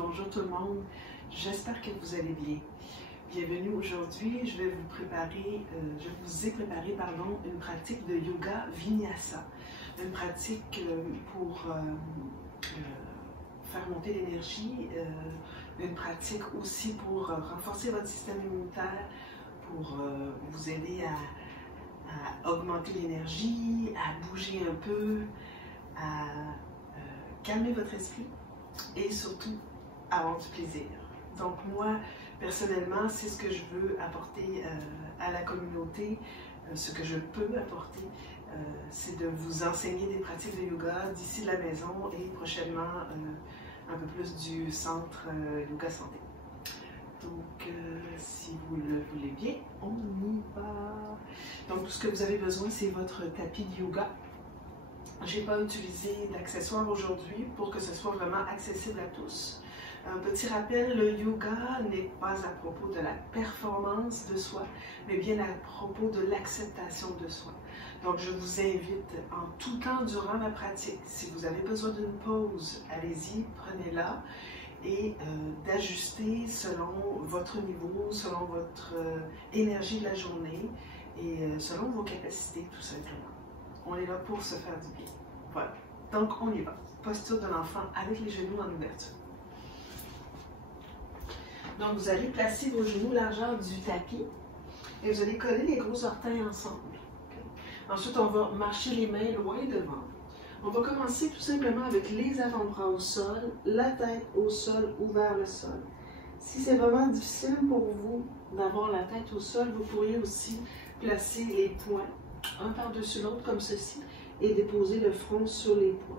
Bonjour tout le monde, j'espère que vous allez bien. Bienvenue aujourd'hui, je vais vous ai préparé une pratique de yoga vinyasa. Une pratique pour faire monter l'énergie, une pratique aussi pour renforcer votre système immunitaire, pour vous aider à augmenter l'énergie, à bouger un peu, à calmer votre esprit et surtout avoir du plaisir. Donc moi, personnellement, c'est ce que je veux apporter à la communauté, ce que je peux apporter, c'est de vous enseigner des pratiques de yoga d'ici de la maison et prochainement un peu plus du centre Yoga Santé. Donc, si vous le voulez bien, on y va. Donc, tout ce que vous avez besoin, c'est votre tapis de yoga. Je n'ai pas utilisé d'accessoires aujourd'hui pour que ce soit vraiment accessible à tous. Un petit rappel, le yoga n'est pas à propos de la performance de soi, mais bien à propos de l'acceptation de soi. Donc, je vous invite en tout temps durant la pratique, si vous avez besoin d'une pause, allez-y, prenez-la et d'ajuster selon votre niveau, selon votre énergie de la journée et selon vos capacités, tout simplement. On est là pour se faire du bien. Voilà. Donc, on y va. Posture de l'enfant avec les genoux en ouverture. Donc, vous allez placer vos genoux largeur du tapis et vous allez coller les gros orteils ensemble. Okay. Ensuite, on va marcher les mains loin devant. On va commencer tout simplement avec les avant-bras au sol, la tête au sol ou vers le sol. Si c'est vraiment difficile pour vous d'avoir la tête au sol, vous pourriez aussi placer les poings un par-dessus l'autre comme ceci et déposer le front sur les poings.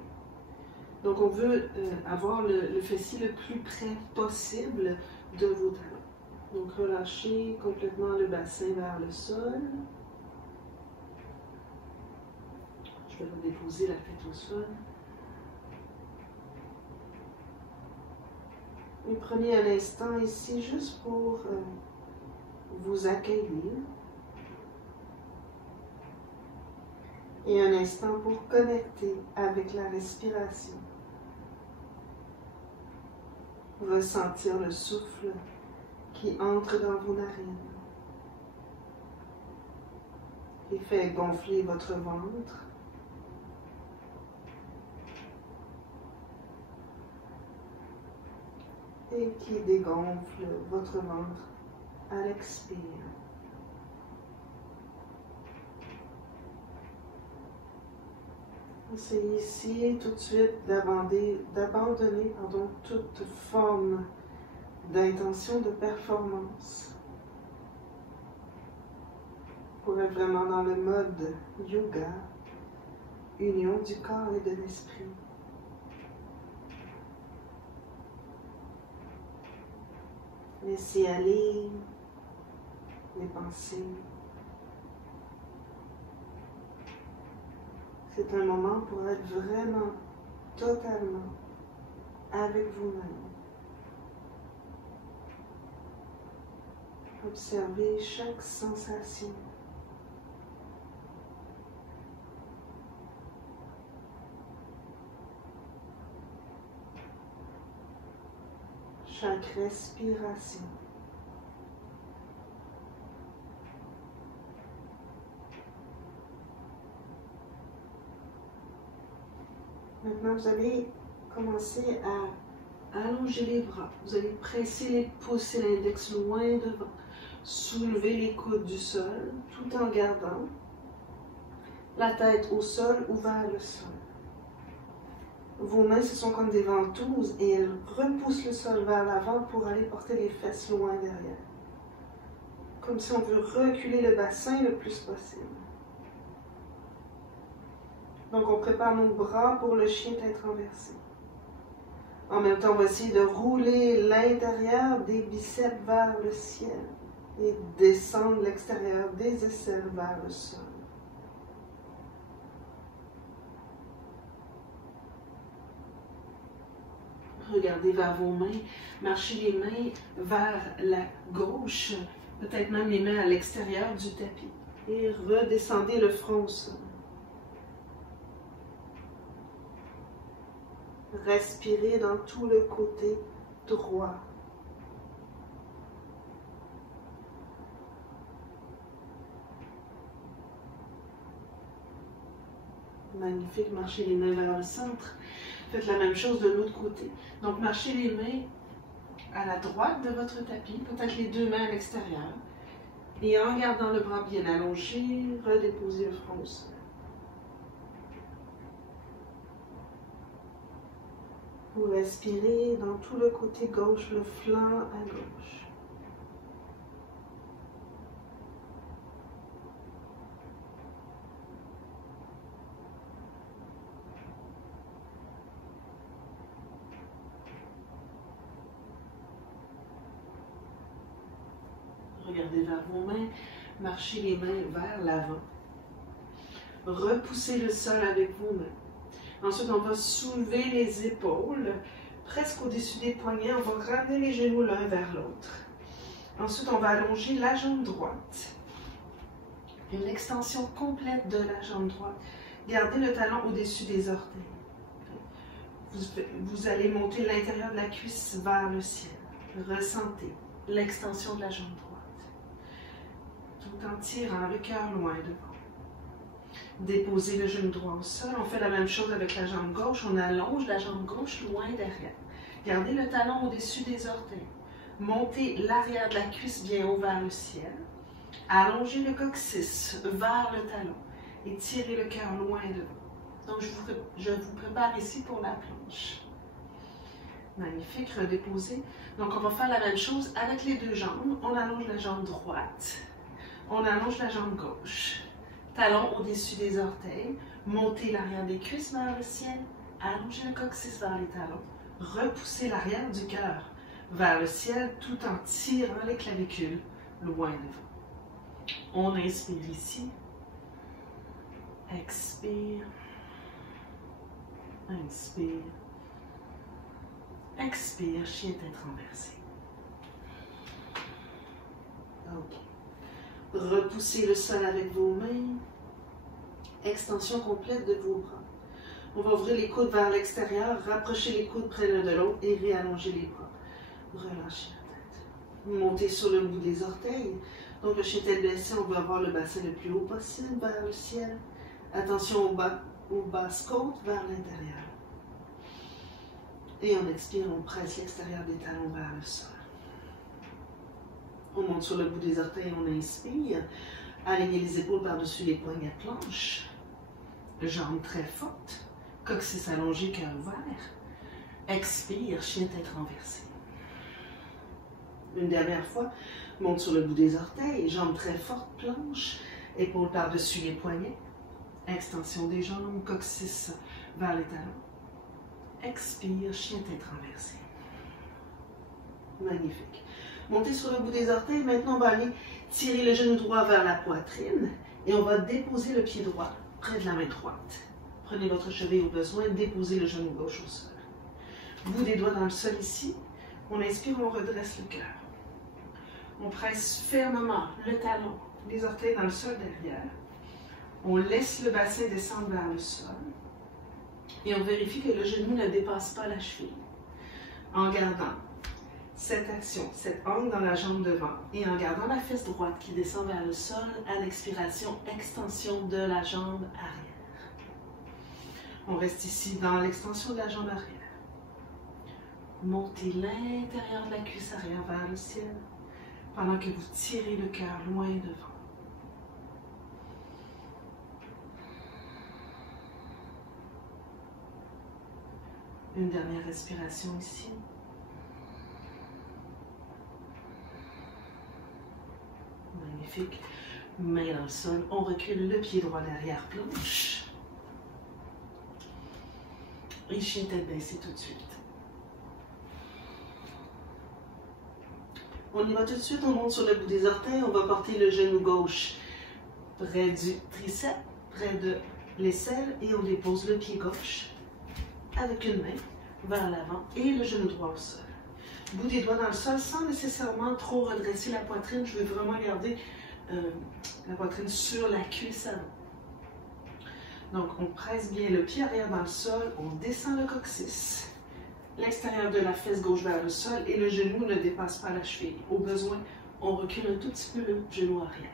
Donc, on veut avoir le fessier le plus près possible de vos talons. Donc, relâchez complètement le bassin vers le sol. Je vais déposer la tête au sol. Et prenez un instant ici juste pour vous accueillir. Et un instant pour connecter avec la respiration. Ressentir le souffle qui entre dans vos narines et fait gonfler votre ventre. Et qui dégonfle votre ventre à l'expire. Essayez ici tout de suite d'abandonner toute forme d'intention de performance pour être vraiment dans le mode yoga, union du corps et de l'esprit. Laissez aller les pensées. C'est un moment pour être vraiment, totalement avec vous-même. Observez chaque sensation. Chaque respiration. Maintenant, vous allez commencer à allonger les bras. Vous allez presser les pouces et l'index loin devant. Soulever les coudes du sol tout en gardant la tête au sol ou vers le sol. Vos mains, ce sont comme des ventouses et elles repoussent le sol vers l'avant pour aller porter les fesses loin derrière. Comme si on veut reculer le bassin le plus possible. Donc, on prépare nos bras pour le chien tête renversée. En même temps, on va essayer de rouler l'intérieur des biceps vers le ciel et descendre l'extérieur des aisselles vers le sol. Regardez vers vos mains, marchez les mains vers la gauche, peut-être même les mains à l'extérieur du tapis. Et redescendez le front au sol. Respirez dans tout le côté droit. Magnifique, marchez les mains vers le centre. Faites la même chose de l'autre côté. Donc, marchez les mains à la droite de votre tapis, peut-être les deux mains à l'extérieur. Et en gardant le bras bien allongé, redéposez le front au sol. Vous respirez dans tout le côté gauche, le flanc à gauche. Regardez vers vos mains, marchez les mains vers l'avant. Repoussez le sol avec vos mains. Ensuite, on va soulever les épaules presque au-dessus des poignets. On va ramener les genoux l'un vers l'autre. Ensuite, on va allonger la jambe droite. Une extension complète de la jambe droite. Gardez le talon au-dessus des orteils. Vous allez monter l'intérieur de la cuisse vers le ciel. Ressentez l'extension de la jambe droite. Tout en tirant le cœur loin devant. Déposez le genou droit au sol. On fait la même chose avec la jambe gauche. On allonge la jambe gauche loin derrière. Gardez le talon au-dessus des orteils. Montez l'arrière de la cuisse bien haut vers le ciel. Allongez le coccyx vers le talon et tirez le cœur loin devant. Donc, je vous prépare ici pour la planche. Magnifique, redéposez. Donc, on va faire la même chose avec les deux jambes. On allonge la jambe droite. On allonge la jambe gauche. Talon au-dessus des orteils. Montez l'arrière des cuisses vers le ciel. Allongez le coccyx vers les talons. Repoussez l'arrière du cœur vers le ciel tout en tirant les clavicules loin devant. On inspire ici. Expire. Inspire. Expire, chien tête renversée. Ok. Repoussez le sol avec vos mains. Extension complète de vos bras. On va ouvrir les coudes vers l'extérieur, rapprocher les coudes près l'un de l'autre et réallonger les bras. Relâchez la tête. Montez sur le bout des orteils. Donc le chien tête baissée, on va avoir le bassin le plus haut possible vers le ciel. Attention aux basses côtes vers l'intérieur. Et on expire, on presse l'extérieur des talons vers le sol. On monte sur le bout des orteils, on inspire. Alignez les épaules par-dessus les poignets de planche. Jambes très fortes. Coccyx allongé, cœur ouvert. Expire, chien tête renversée. Une dernière fois, monte sur le bout des orteils, jambes très fortes, planche. Épaules par-dessus les poignets. Extension des jambes, coccyx vers les talons. Expire, chien tête renversée. Magnifique. Montez sur le bout des orteils. Maintenant, on va aller tirer le genou droit vers la poitrine et on va déposer le pied droit près de la main droite. Prenez votre cheville au besoin, déposez le genou gauche au sol. Bout des doigts dans le sol ici. On inspire, on redresse le cœur. On presse fermement le talon, les orteils dans le sol derrière. On laisse le bassin descendre vers le sol. Et on vérifie que le genou ne dépasse pas la cheville. En gardant cette action, cette hanche dans la jambe devant et en gardant la fesse droite qui descend vers le sol, à l'expiration, extension de la jambe arrière. On reste ici dans l'extension de la jambe arrière. Montez l'intérieur de la cuisse arrière vers le ciel pendant que vous tirez le cœur loin devant. Une dernière respiration ici. Magnifique. Main dans le sol. On recule le pied droit derrière planche. Et chien tête baissée tout de suite. On y va tout de suite. On monte sur le bout des orteils. On va porter le genou gauche près du triceps, près de l'aisselle. Et on dépose le pied gauche avec une main vers l'avant et le genou droit au sol. Bout des doigts dans le sol sans nécessairement trop redresser la poitrine. Je veux vraiment garder la poitrine sur la cuisse avant. Donc, on presse bien le pied arrière dans le sol. On descend le coccyx. l'extérieur de la fesse gauche vers le sol et le genou ne dépasse pas la cheville. Au besoin, on recule un tout petit peu le genou arrière.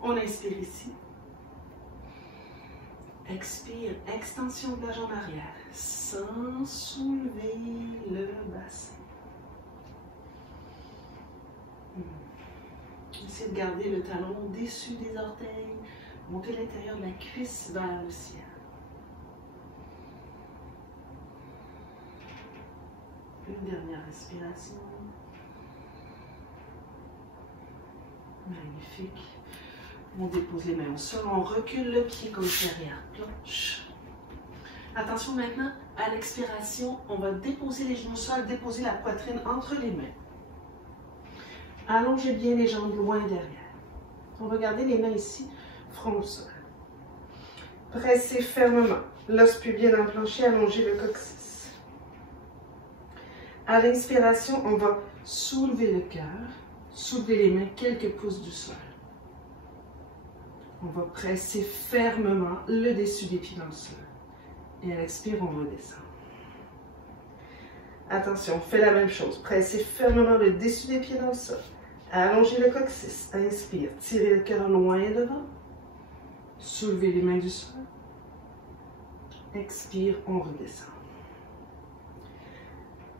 On inspire ici. Expire, extension de la jambe arrière, sans soulever le bassin. Essayez de garder le talon au-dessus des orteils, monter l'intérieur de la cuisse vers le ciel. Une dernière respiration. Magnifique. On dépose les mains au sol, on recule le pied gauche derrière, planche. Attention maintenant, à l'expiration, on va déposer les genoux au sol, déposer la poitrine entre les mains. Allongez bien les jambes loin derrière. On va garder les mains ici, front au sol. Pressez fermement l'os pubien dans le plancher, allongez le coccyx. À l'inspiration, on va soulever le cœur, soulever les mains quelques pouces du sol. On va presser fermement le dessus des pieds dans le sol. Et à l'expire, on redescend. Attention, on fait la même chose. Pressez fermement le dessus des pieds dans le sol. Allongez le coccyx. Inspire, tirez le cœur loin devant. Soulevez les mains du sol. Expire, on redescend.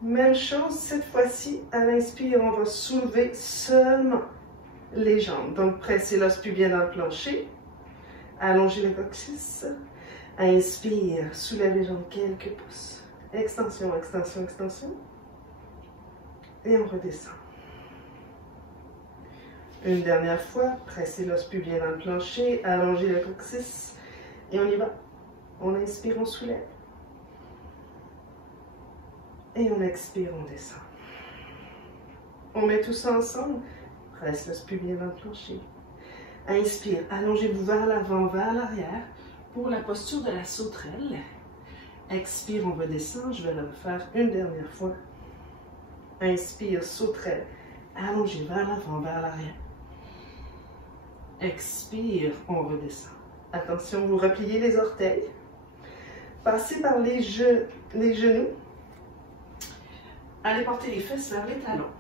Même chose, cette fois-ci, à l'inspire, on va soulever seulement les jambes. Donc, pressez l'os pubien dans le plancher. Allongez le coccyx. Inspire, soulève les jambes quelques pouces. Extension, extension, extension. Et on redescend. Une dernière fois, pressez l'os pubien dans le plancher. Allongez le coccyx. Et on y va. On inspire, on soulève. Et on expire, on descend. On met tout ça ensemble. Presse l'os pubien dans le plancher. Inspire, allongez-vous vers l'avant, vers l'arrière pour la posture de la sauterelle. Expire, on redescend. Je vais le faire une dernière fois. Inspire, sauterelle. Allongez vers l'avant, vers l'arrière. Expire, on redescend. Attention, vous repliez les orteils. Passez par les genoux. Allez porter les fesses vers les talons.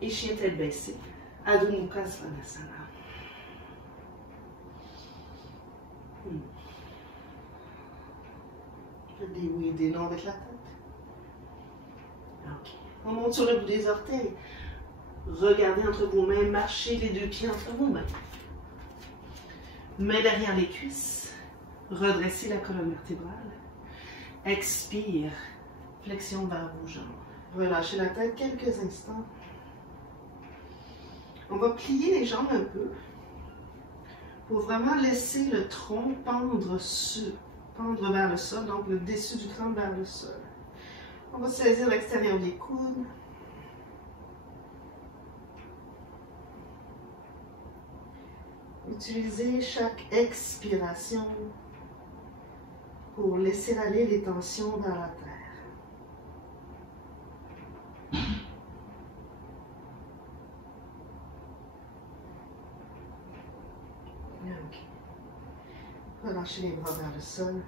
Et chien tête baissée. Adho Mukha Svanasana. Faites des oui et des non avec la tête. Ok. On monte sur le bout des orteils. Regardez entre vos mains. Marchez les deux pieds entre vos mains. Mains derrière les cuisses. Redressez la colonne vertébrale. Expire. Flexion vers vos jambes. Relâchez la tête quelques instants. On va plier les jambes un peu pour vraiment laisser le tronc pendre vers le sol, donc le dessus du crâne vers le sol. On va saisir l'extérieur des coudes. Utilisez chaque expiration pour laisser aller les tensions vers la terre. Relâchez les bras vers le sol.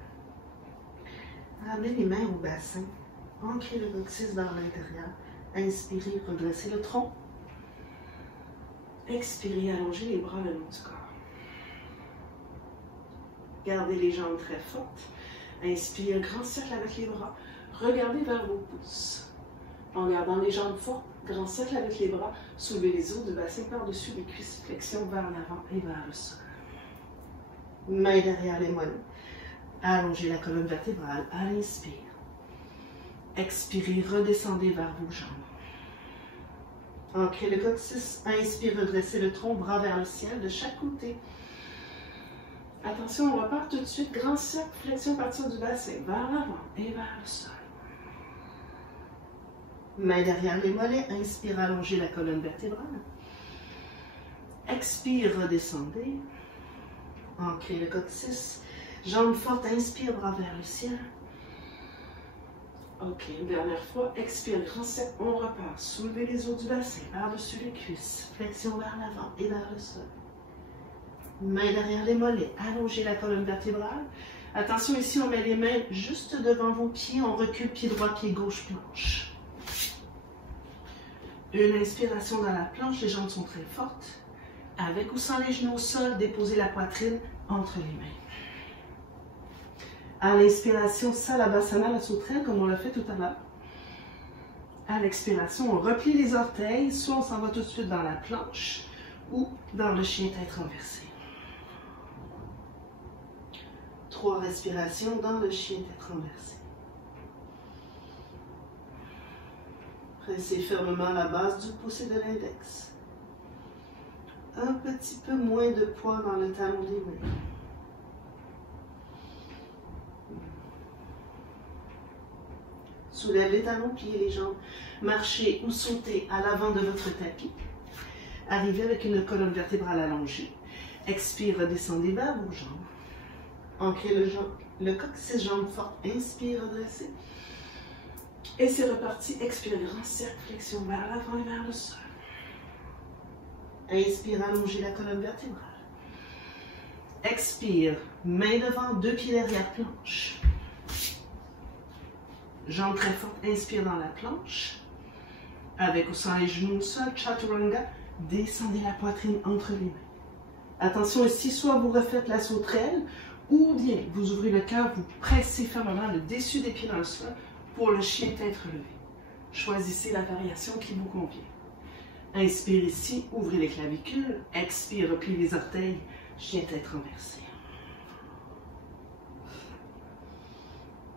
Ramenez les mains au bassin. Ancrez le coccyx vers l'intérieur. Inspirez, redressez le tronc. Expirez, allongez les bras le long du corps. Gardez les jambes très fortes. Inspire, grand cercle avec les bras. Regardez vers vos pouces. En gardant les jambes fortes, grand cercle avec les bras. Soulevez les os du bassin par-dessus les cuisses. Flexion vers l'avant et vers le sol. Mains derrière les mollets. Allongez la colonne vertébrale à l'inspire. Expirez, redescendez vers vos jambes. Ancrez le coccyx. Inspire, redressez le tronc, bras vers le ciel de chaque côté. Attention, on repart tout de suite. Grand cercle, flexion à partir du bassin, vers l'avant et vers le sol. Mains derrière les mollets. Inspire, allongez la colonne vertébrale. Expire, redescendez. Ancrez le coccyx. Jambes fortes, inspire, bras vers le ciel. Ok, une dernière fois. Expire, grand cercle, on repart. Soulevez les os du bassin, par-dessus les cuisses. Flexion vers l'avant et vers le sol. Mains derrière les mollets. Allongez la colonne vertébrale. Attention, ici, on met les mains juste devant vos pieds. On recule pied droit, pied gauche, planche. Une inspiration dans la planche, les jambes sont très fortes. Avec ou sans les genoux au sol, déposez la poitrine entre les mains. À l'inspiration, Salabhasana, la sauterelle, comme on l'a fait tout à l'heure. À l'expiration, on replie les orteils, soit on s'en va tout de suite dans la planche ou dans le chien tête renversée. 3 respirations dans le chien tête renversée. Pressez fermement la base du pouce et de l'index. Un petit peu moins de poids dans le talon des mains. Soulève les talons, pliez les jambes. Marchez ou sautez à l'avant de votre tapis. Arrivez avec une colonne vertébrale allongée. Expire, redescendez vers vos jambes. Ancrez le coccyx, jambes fortes. Inspire, redressez. Et c'est reparti. Expire, grand cercle, flexion vers l'avant et vers le sol. Inspire, allongez la colonne vertébrale. Expire, main devant, 2 pieds derrière, planche. Jambes très fortes, inspire dans la planche. Avec ou sans les genoux au sol, Chaturanga, descendez la poitrine entre les mains. Attention ici, soit vous refaites la sauterelle, ou bien vous ouvrez le cœur, vous pressez fermement le dessus des pieds dans le sol pour le chien tête relevé. Choisissez la variation qui vous convient. Inspire ici, ouvrez les clavicules. Expire, replie les orteils, chien tête renversé.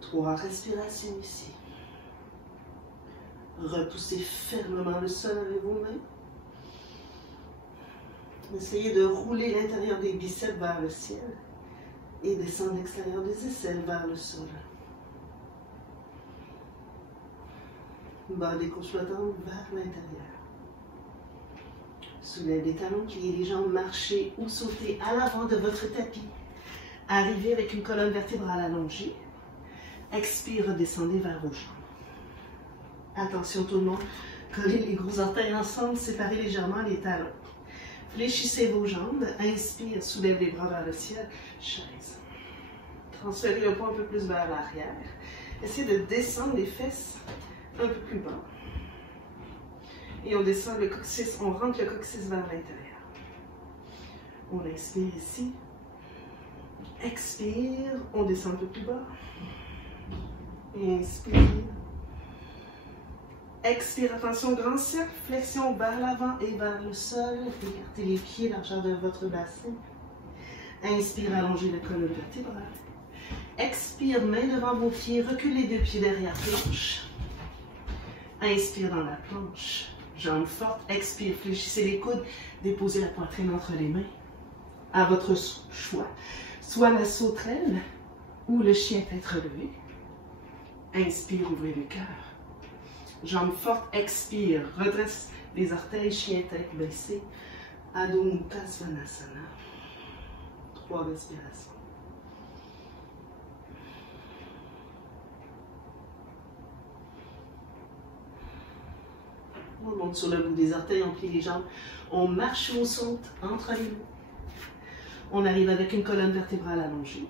3 respirations ici. Repoussez fermement le sol avec vos mains. Essayez de rouler l'intérieur des biceps vers le ciel et descendre l'extérieur des aisselles vers le sol. Bas des coudes flottants vers l'intérieur. Soulève les talons, pliez les jambes, marchez ou sautez à l'avant de votre tapis. Arrivez avec une colonne vertébrale allongée. Expire, descendez vers vos jambes. Attention tout le monde, collez les gros orteils ensemble, séparez légèrement les talons. Fléchissez vos jambes, inspire, soulève les bras vers le ciel, chaise. Transférez le poids un peu plus vers l'arrière. Essayez de descendre les fesses un peu plus bas. Et on descend le coccyx, on rentre le coccyx vers l'intérieur. On inspire ici. Expire, on descend un peu plus bas. Inspire. Expire, attention, grand cercle, flexion vers l'avant et vers le sol. Écartez les pieds, largeur de votre bassin. Inspire, allongez la colonne vertébrale. Expire, main devant vos pieds, reculez les 2 pieds derrière planche. Inspire dans la planche. Jambes fortes, expire, fléchissez les coudes, déposez la poitrine entre les mains. À votre choix, soit la sauterelle ou le chien tête relevé. Inspire, ouvrez le cœur. Jambes fortes, expire, redresse les orteils, chien tête baissée. Adho Mukha Svanasana. 3 respirations. On monte sur le bout des orteils, on plie les jambes. On marche ou on saute entre les mains. On arrive avec une colonne vertébrale allongée.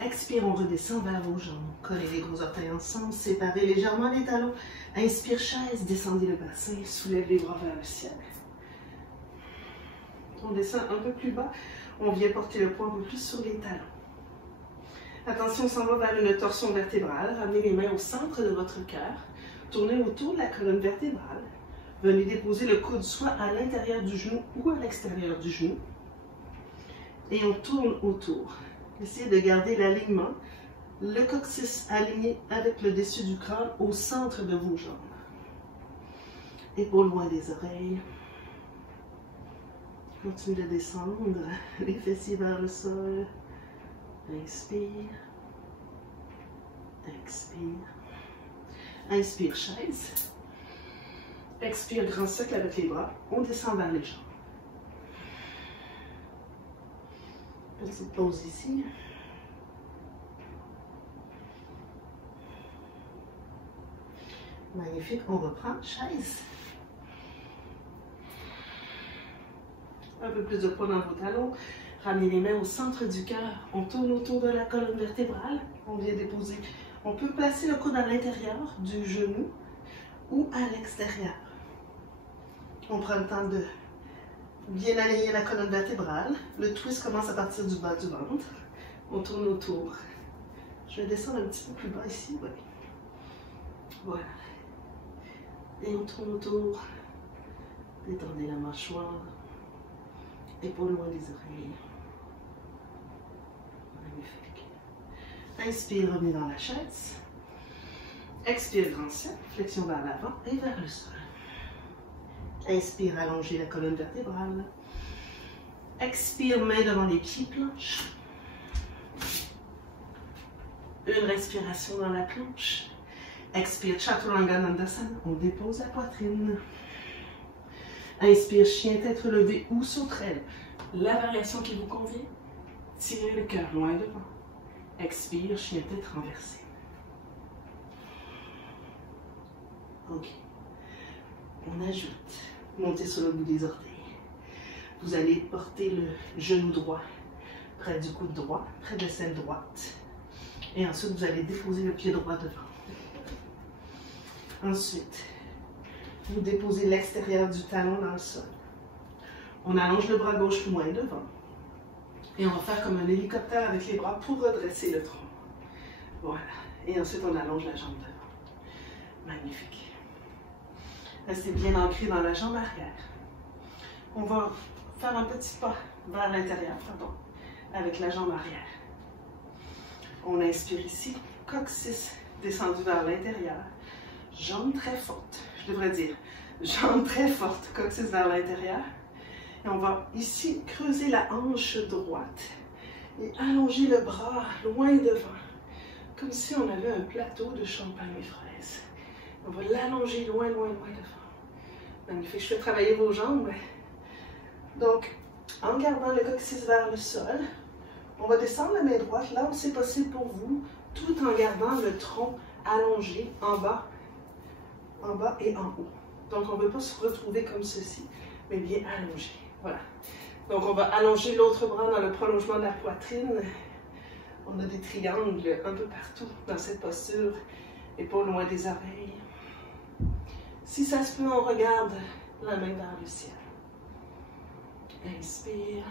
Expire, on redescend vers vos jambes. Collez les gros orteils ensemble, séparez légèrement les talons. Inspire, chaise, descendez le bassin, soulève les bras vers le ciel. On descend un peu plus bas, on vient porter le poids un peu plus sur les talons. Attention, on s'en va vers une torsion vertébrale. Ramenez les mains au centre de votre cœur. Tournez autour de la colonne vertébrale. Venez déposer le coude soit à l'intérieur du genou ou à l'extérieur du genou. Et on tourne autour. Essayez de garder l'alignement, le coccyx aligné avec le dessus du crâne au centre de vos jambes. Épaules loin des oreilles. Continuez de descendre, les fessiers vers le sol. Inspire. Expire. Inspire, chaise. Expire, grand cercle avec les bras. On descend vers les jambes. Petite pause ici. Magnifique. On reprend. Chaise. Un peu plus de poids dans vos talons. Ramenez les mains au centre du cœur. On tourne autour de la colonne vertébrale. On vient déposer. On peut placer le coude à l'intérieur du genou ou à l'extérieur. On prend le temps de bien aligner la colonne vertébrale. Le twist commence à partir du bas du ventre. On tourne autour. Je vais descendre un petit peu plus bas ici. Ouais. Voilà. Et on tourne autour. Détendez la mâchoire. Épaules loin des oreilles. Magnifique. Inspire, revenez dans la chaise. Expire, grand cercle. Flexion vers l'avant et vers le sol. Inspire, allongez la colonne vertébrale. Expire, main devant les pieds, planche. Une respiration dans la planche. Expire, Chaturanga Dandasana. On dépose la poitrine. Inspire, chien tête relevée ou sauterelle. La variation qui vous convient. Tirez le cœur loin devant. Expire, chien tête renversée. Ok. On ajoute. Montez sur le bout des orteils. Vous allez porter le genou droit près du coude droit, près de l'aisselle droite. Et ensuite, vous allez déposer le pied droit devant. Ensuite, vous déposez l'extérieur du talon dans le sol. On allonge le bras gauche loin devant. Et on va faire comme un hélicoptère avec les bras pour redresser le tronc. Voilà. Et ensuite, on allonge la jambe devant. Magnifique. Restez bien ancré dans la jambe arrière. On va faire un petit pas vers l'intérieur, pardon, avec la jambe arrière. On inspire ici, coccyx descendu vers l'intérieur. Jambe très forte, je devrais dire, jambe très forte, coccyx vers l'intérieur. Et on va ici creuser la hanche droite et allonger le bras loin devant, comme si on avait un plateau de champagne et fraises. On va l'allonger loin, loin, loin devant. Magnifique, je fais travailler vos jambes. Donc, en gardant le coccyx vers le sol, on va descendre la main droite là où c'est possible pour vous, tout en gardant le tronc allongé en bas et en haut. Donc, on ne veut pas se retrouver comme ceci, mais bien allongé. Voilà. Donc, on va allonger l'autre bras dans le prolongement de la poitrine. On a des triangles un peu partout dans cette posture, épaules loin des oreilles. Si ça se peut, on regarde la main vers le ciel. Inspire.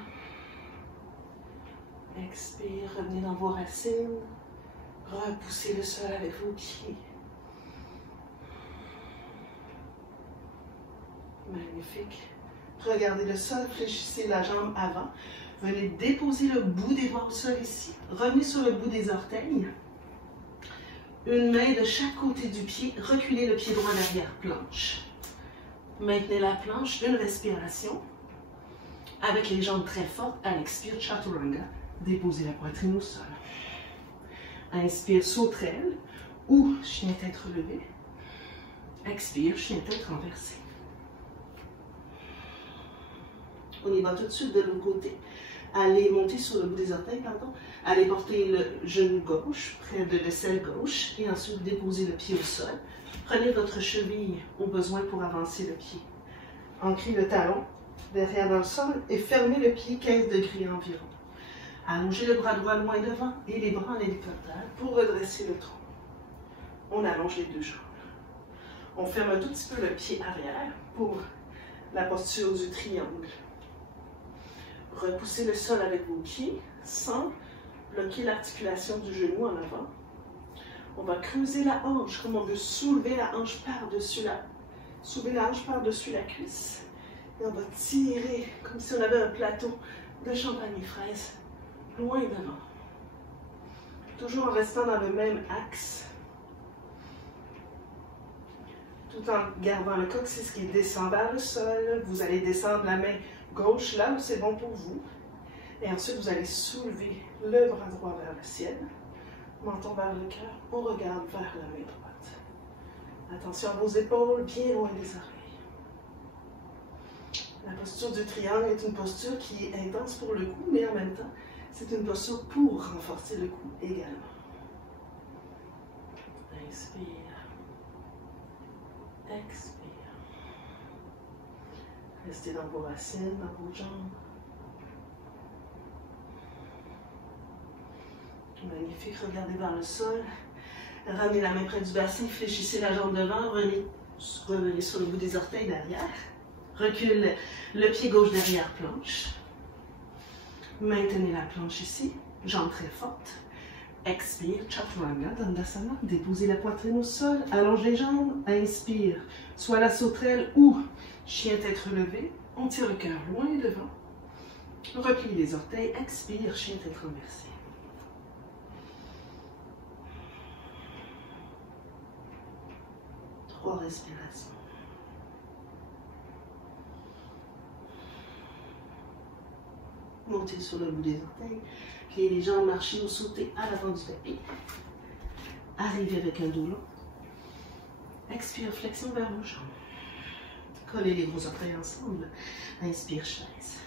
Expire, revenez dans vos racines. Repoussez le sol avec vos pieds. Magnifique. Regardez le sol, fléchissez la jambe avant. Venez déposer le bout des doigts au sol ici. Revenez sur le bout des orteils. Une main de chaque côté du pied. Reculez le pied droit derrière, planche. Maintenez la planche, une respiration. Avec les jambes très fortes, à l'expire, Chaturanga. Déposez la poitrine au sol. Inspire, sauterelle ou chien tête relevée. Expire, chien tête renversée. On y va tout de suite de l'autre côté. Allez monter sur le bout des orteils, pardon. Allez porter le genou gauche près de l'aisselle gauche et ensuite déposer le pied au sol. Prenez votre cheville au besoin pour avancer le pied. Ancrez le talon derrière dans le sol et fermez le pied 15 degrés environ. Allongez le bras droit loin devant et les bras en hélicoptère pour redresser le tronc. On allonge les deux jambes. On ferme un tout petit peu le pied arrière pour la posture du triangle. Repoussez le sol avec vos pieds sans bloquer l'articulation du genou en avant. On va creuser la hanche comme on veut soulever la hanche par-dessus la cuisse. Et on va tirer comme si on avait un plateau de champagne et fraises loin devant. Toujours en restant dans le même axe. Tout en gardant le coccyx qui descend vers le sol. Vous allez descendre la main gauche là où c'est bon pour vous. Et ensuite, vous allez soulever le bras droit vers le ciel. Menton vers le cœur. On regarde vers la main droite. Attention à vos épaules, bien loin des oreilles. La posture du triangle est une posture qui est intense pour le cou, mais en même temps, c'est une posture pour renforcer le cou également. Inspire. Expire. Restez dans vos racines, dans vos jambes. Magnifique. Regardez vers le sol. Ramenez la main près du bassin. Fléchissez la jambe devant. Revenez sur le bout des orteils derrière. Recule le pied gauche derrière planche. Maintenez la planche ici. Jambe très forte. Expire. Chaturanga Dandasana. Déposez la poitrine au sol. Allonge les jambes. Inspire. Soit la sauterelle ou chien tête relevée. On tire le cœur loin devant. Replie les orteils. Expire. Chien tête renversée. Respiration. Montez sur le bout des orteils. Pliez les jambes, marchez ou sautez à l'avant du tapis. Arrivez avec un dos long. Expire, flexion vers vos jambes. Collez les gros orteils ensemble. Inspire, chaise.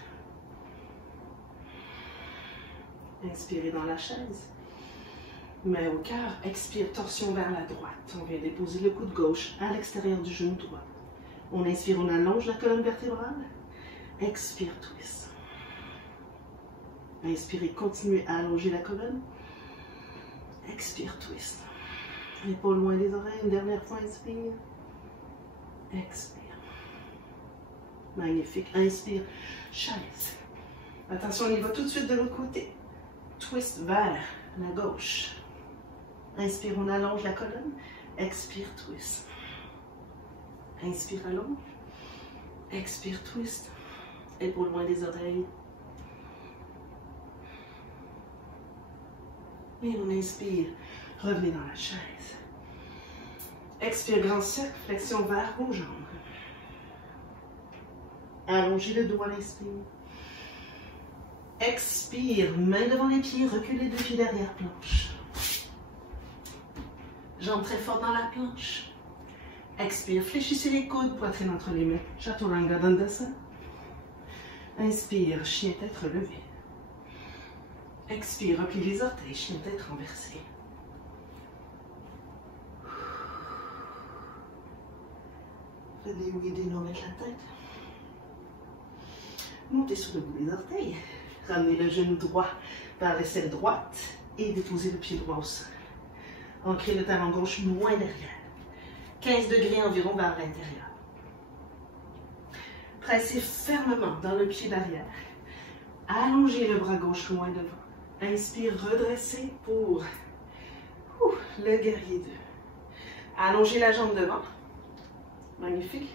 Inspirez dans la chaise. Main au cœur, expire, torsion vers la droite. On vient déposer le coude gauche à l'extérieur du genou droit. On inspire, on allonge la colonne vertébrale. Expire, twist. Inspirez, continuez à allonger la colonne. Expire, twist. Épaules loin des oreilles, une dernière fois, inspire. Expire. Magnifique, inspire, chaise. Attention, on y va tout de suite de l'autre côté. Twist vers la gauche. Inspire, on allonge la colonne. Expire, twist. Inspire, allonge. Expire, twist. Épaules loin des oreilles. Et on inspire. Revenez dans la chaise. Expire, grand cercle. Flexion vers vos jambes. Allongez le dos à l'inspire. Expire, main devant les pieds, reculez 2 pieds derrière planche. Jambes très fortes dans la planche. Expire, fléchissez les coudes, poitrine entre les mains. Chaturanga Dandasana. Inspire, chien tête relevé. Expire, replie les orteils, chien tête renversé. Faites des nos avec la tête. Montez sur le bout des orteils. Ramenez le genou droit vers l'aisselle droite et déposez le pied droit au sol. Ancrez le talon gauche loin derrière. 15 degrés environ vers l'intérieur. Pressez fermement dans le pied d'arrière. Allongez le bras gauche loin devant. Inspire, redressez pour le guerrier 2. Allongez la jambe devant. Magnifique.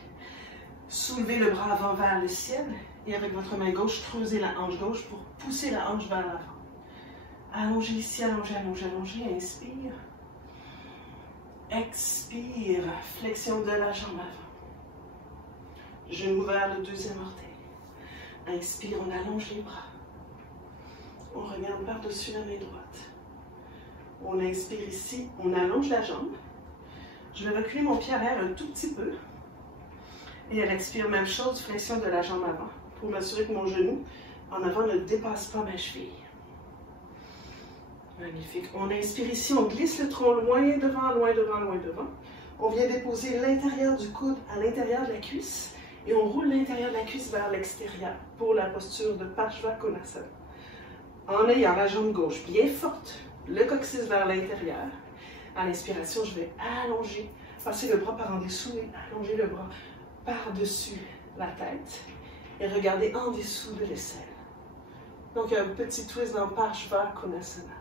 Soulevez le bras avant vers le ciel. Et avec votre main gauche, creusez la hanche gauche pour pousser la hanche vers l'avant. Allongez ici, allongez, allongez, allongez. Inspire. Expire. Flexion de la jambe avant. Genou vers le deuxième orteil. Inspire, on allonge les bras. On regarde par-dessus la main droite. On inspire ici, on allonge la jambe. Je vais reculer mon pied arrière un tout petit peu. Et à l'expire, même chose, flexion de la jambe avant, pour m'assurer que mon genou en avant ne dépasse pas ma cheville. Magnifique. On inspire ici, on glisse le tronc loin devant, loin devant, loin devant. On vient déposer l'intérieur du coude à l'intérieur de la cuisse et on roule l'intérieur de la cuisse vers l'extérieur pour la posture de Parshvakonasana. En ayant la jambe gauche bien forte, le coccyx vers l'intérieur. À l'inspiration, je vais allonger, passer le bras par en dessous et allonger le bras par-dessus la tête et regarder en dessous de l'aisselle. Donc, un petit twist dans Parshvakonasana.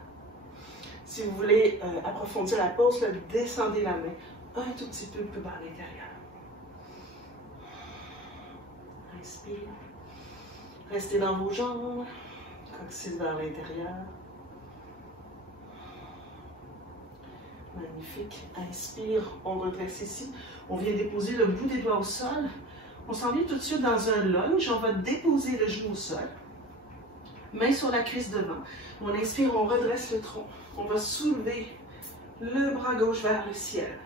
Si vous voulez approfondir la pose, là, descendez la main un tout petit peu vers l'intérieur. Inspire. Restez dans vos jambes. Coccyx vers l'intérieur. Magnifique. Inspire. On redresse ici. On vient déposer le bout des doigts au sol. On s'en vient tout de suite dans un lunge. On va déposer le genou au sol. Main sur la cuisse devant. On inspire, on redresse le tronc. On va soulever le bras gauche vers le ciel.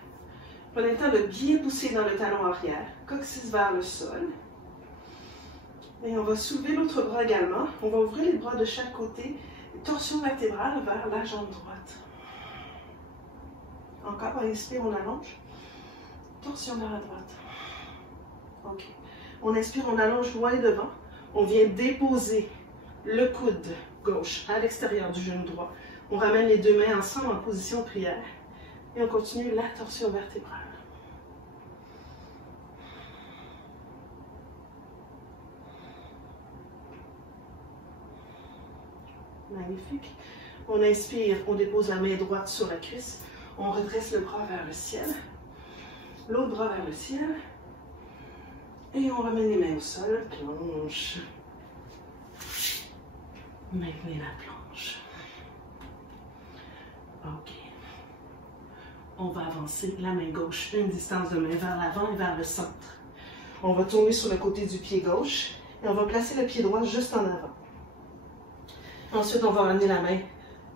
Prenez le temps de bien pousser dans le talon arrière. Coccyx vers le sol. Et on va soulever l'autre bras également. On va ouvrir les bras de chaque côté. Torsion vertébrale vers la jambe droite. Encore, on inspire, on allonge. Torsion vers la droite. OK. On inspire, on allonge loin devant. On vient déposer le coude gauche à l'extérieur du genou droit. On ramène les deux mains ensemble en position de prière et on continue la torsion vertébrale. Magnifique. On inspire, on dépose la main droite sur la cuisse, on redresse le bras vers le ciel, l'autre bras vers le ciel, et on ramène les mains au sol, planche. Maintenez la planche. Ok. On va avancer la main gauche, une distance de main vers l'avant et vers le centre. On va tourner sur le côté du pied gauche et on va placer le pied droit juste en avant. Ensuite, on va ramener la main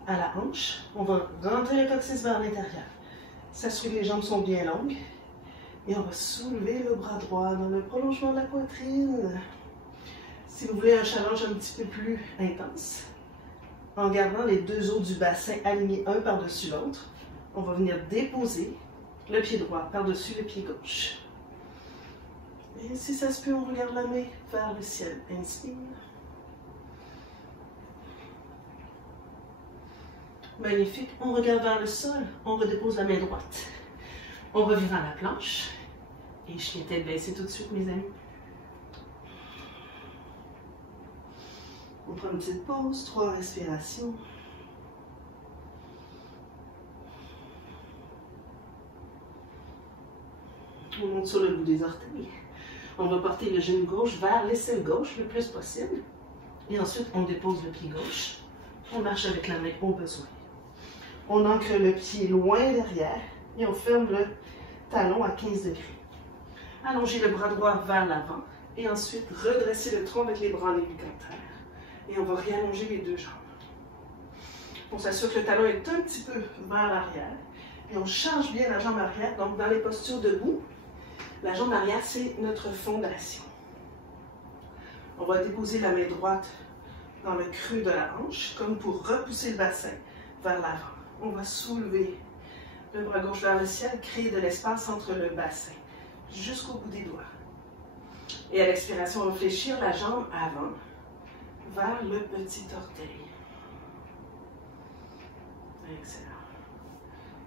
à la hanche. On va rentrer le coccyx vers l'intérieur. S'assurer que les jambes sont bien longues. Et on va soulever le bras droit dans le prolongement de la poitrine. Si vous voulez un challenge un petit peu plus intense, en gardant les deux os du bassin alignés un par-dessus l'autre, on va venir déposer le pied droit par-dessus le pied gauche. Et si ça se peut, on regarde la main vers le ciel. Inspire. Magnifique. On regarde vers le sol. On redépose la main droite. On revient à la planche. Et chien tête baissée tout de suite, mes amis. On prend une petite pause. 3 respirations. On monte sur le bout des orteils. On va porter le genou gauche vers l'aisselle gauche le plus possible. Et ensuite, on dépose le pied gauche. On marche avec la main au besoin. On ancre le pied loin derrière et on ferme le talon à 15 degrés. Allongez le bras droit vers l'avant et ensuite redressez le tronc avec les bras en équilibrateur. Et on va réallonger les deux jambes. On s'assure que le talon est un petit peu vers l'arrière. Et on charge bien la jambe arrière. Donc dans les postures debout, la jambe arrière, c'est notre fondation. On va déposer la main droite dans le creux de la hanche, comme pour repousser le bassin vers l'avant. On va soulever le bras gauche vers le ciel, créer de l'espace entre le bassin, jusqu'au bout des doigts. Et à l'expiration, on va fléchir la jambe avant, vers le petit orteil. Excellent.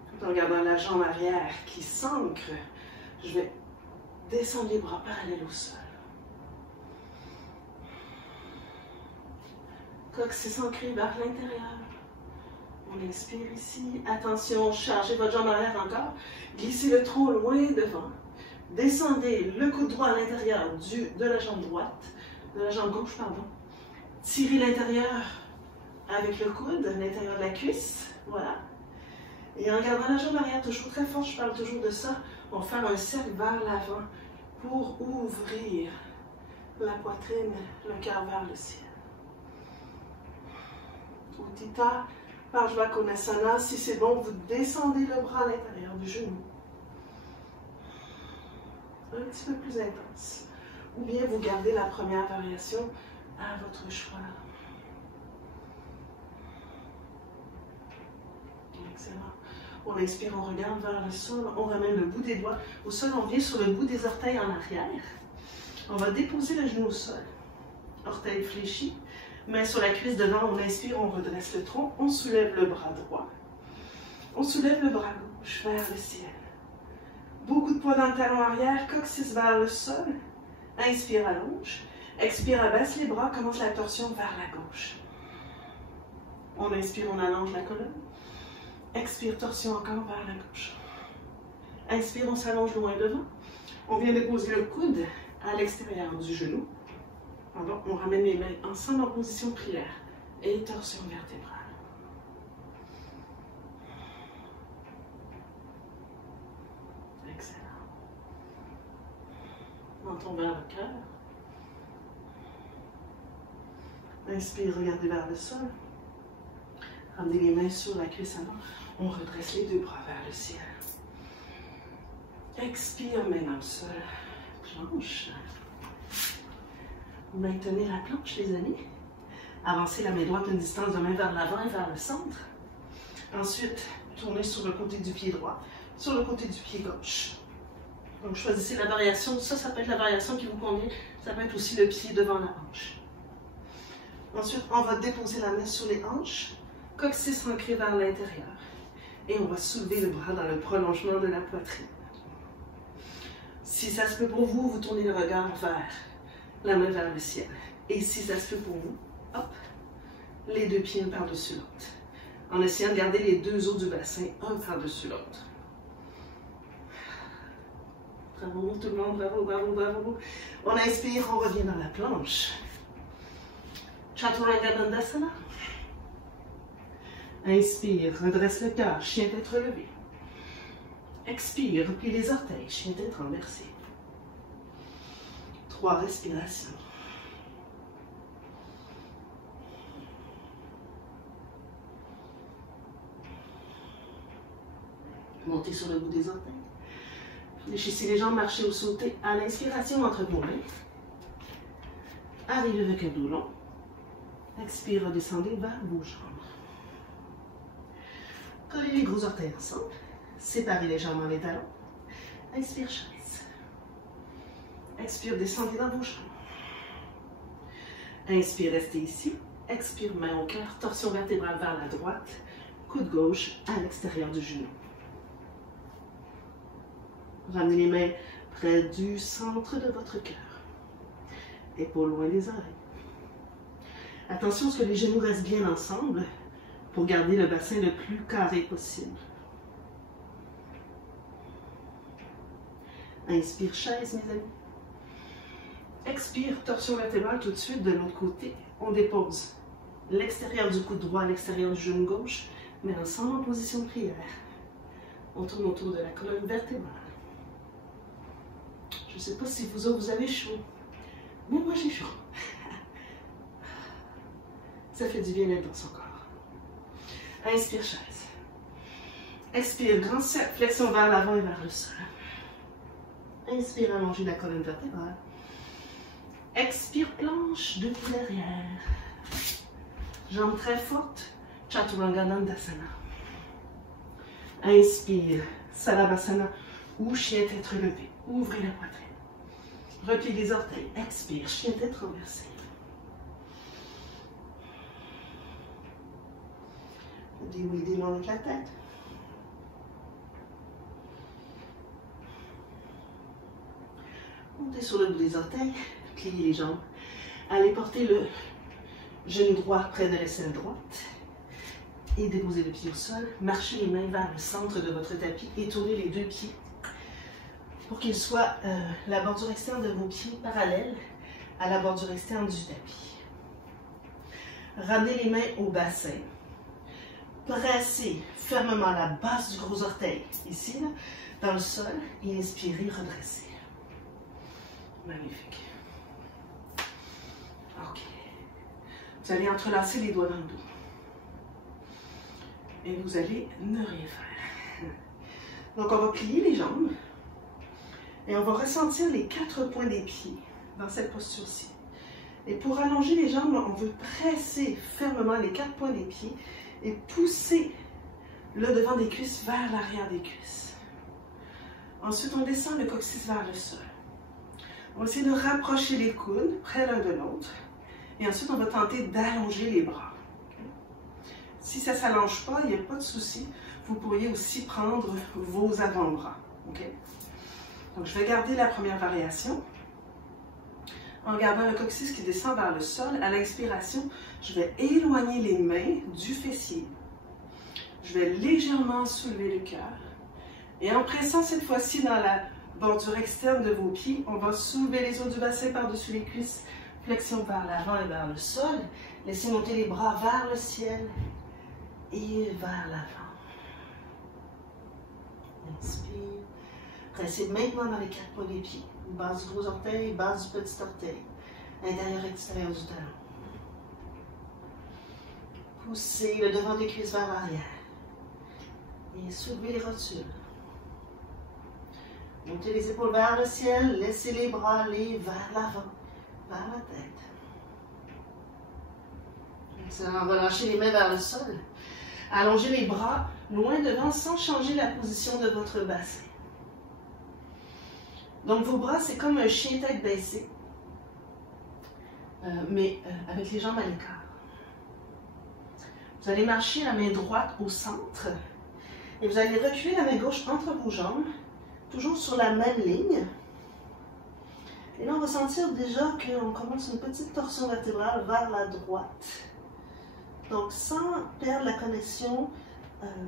Tout en gardant la jambe arrière qui s'ancre, je vais descendre les bras parallèles au sol. Coccyx ancré vers l'intérieur. On inspire ici. Attention, chargez votre jambe arrière encore. Glissez le tronc loin devant. Descendez le coude droit à l'intérieur de la jambe droite, de la jambe gauche, pardon. Tirez l'intérieur avec le coude, l'intérieur de la cuisse. Voilà. Et en gardant la jambe arrière toujours très forte, je parle toujours de ça, on va faire un cercle vers l'avant pour ouvrir la poitrine, le cœur vers le ciel. Utthita Parsvakonasana, si c'est bon, vous descendez le bras à l'intérieur du genou. Un petit peu plus intense. Ou bien vous gardez la première variation à votre choix. Excellent. On inspire, on regarde vers le sol, on ramène le bout des doigts au sol, on vient sur le bout des orteils en arrière. On va déposer le genou au sol. Orteil fléchi, main sur la cuisse devant, on inspire, on redresse le tronc, on soulève le bras droit. On soulève le bras gauche vers le ciel. Beaucoup de poids dans le talon arrière, coccyx vers le sol. Inspire, allonge. Expire, abaisse les bras, commence la torsion vers la gauche. On inspire, on allonge la colonne. Expire, torsion encore vers la gauche. Inspire, on s'allonge loin devant. On vient déposer le coude à l'extérieur du genou. Alors, on ramène les mains ensemble en position de prière et torsion vertébrale. Excellent. Menton vers le cœur. Inspire, regardez vers le sol. Ramenez les mains sur la cuisse avant. On redresse les deux bras vers le ciel. Expire, main dans le sol. Planche. Maintenez la planche, les amis. Avancez la main droite une distance de main vers l'avant et vers le centre. Ensuite, tournez sur le côté du pied droit, sur le côté du pied gauche. Donc, choisissez la variation. Ça peut être la variation qui vous convient. Ça peut être aussi le pied devant la hanche. Ensuite, on va déposer la main sur les hanches. Coccyx ancré vers l'intérieur. Et on va soulever le bras dans le prolongement de la poitrine. Si ça se peut pour vous, vous tournez le regard vers la main vers le ciel. Et si ça se peut pour vous, hop, les deux pieds un par-dessus l'autre. En essayant de garder les deux os du bassin un par-dessus l'autre. Bravo tout le monde, bravo, bravo, bravo. On inspire, on revient dans la planche. Chaturanga Dandasana. Inspire, redresse le cœur, chien tête relevé. Expire, replie les orteils, chien tête renversé. 3 respirations. Montez sur le bout des orteils. Fléchissez les jambes, marchez ou sautez à l'inspiration entre vos mains. Arrivez avec un dos long. Expire, redescendez vers vos jambes. Collez les gros orteils ensemble. Séparez légèrement les talons. Inspire, chaise. Expire, descendez dans vos jambes. Inspire, restez ici. Expire, main au cœur, torsion vertébrale vers la droite. Coude gauche à l'extérieur du genou. Ramenez les mains près du centre de votre cœur. Épaules loin des oreilles. Attention à ce que les genoux restent bien ensemble pour garder le bassin le plus carré possible. Inspire, chaise, mes amis. Expire, torsion latérale tout de suite de l'autre côté. On dépose l'extérieur du coude droit à l'extérieur du genou gauche, mais ensemble en position de prière. On tourne autour de la colonne vertébrale. Je ne sais pas si vous autres, vous avez chaud, mais moi j'ai chaud. Ça fait du bien d'être dans son corps. Inspire, chaise. Expire, grand cercle, flexion vers l'avant et vers le sol. Inspire, allonger la colonne vertébrale. Expire, planche, debout derrière. Jambes très fortes, Chaturanga Dandasana. Inspire, Salavasana ou chien tête relevée. Ouvrez la poitrine. Repliez les orteils. Expire, chien tête renversée. Déroulez des mains avec la tête. Montez sur le bout des orteils. Pliez les jambes. Allez porter le genou droit près de l'aisselle droite. Et déposez le pied au sol. Marchez les mains vers le centre de votre tapis et tournez les deux pieds pour qu'il soit la bordure externe de vos pieds parallèle à la bordure externe du tapis. Ramenez les mains au bassin. Pressez fermement la base du gros orteil, ici, là, dans le sol, et inspirez, redressez. Magnifique. OK. Vous allez entrelacer les doigts dans le dos. Et vous allez ne rien faire. Donc, on va plier les jambes. Et on va ressentir les 4 points des pieds dans cette posture-ci. Et pour allonger les jambes, on veut presser fermement les 4 points des pieds et pousser le devant des cuisses vers l'arrière des cuisses. Ensuite, on descend le coccyx vers le sol. On va essayer de rapprocher les coudes près l'un de l'autre. Et ensuite, on va tenter d'allonger les bras. Si ça ne s'allonge pas, il n'y a pas de souci. Vous pourriez aussi prendre vos avant-bras. Okay? Donc, je vais garder la première variation en gardant le coccyx qui descend vers le sol. À l'inspiration, je vais éloigner les mains du fessier. Je vais légèrement soulever le cœur. Et en pressant cette fois-ci dans la bordure externe de vos pieds, on va soulever les os du bassin par-dessus les cuisses. Flexion vers l'avant et vers le sol. Laissez monter les bras vers le ciel et vers l'avant. Inspire. Pressez maintenant dans les 4 points des pieds. Base du gros orteil, base du petit orteil. Intérieur et extérieur du talon. Poussez le devant des cuisses vers l'arrière. Et soulevez les rotules. Montez les épaules vers le ciel. Laissez les bras aller vers l'avant, vers la tête. Excellent. Relâchez les mains vers le sol. Allongez les bras loin devant sans changer la position de votre bassin. Donc, vos bras, c'est comme un chien tête baissée, mais avec les jambes à l'écart. Vous allez marcher la main droite au centre et vous allez reculer la main gauche entre vos jambes, toujours sur la même ligne. Et là, on va sentir déjà qu'on commence une petite torsion vertébrale vers la droite. Donc, sans perdre la connexion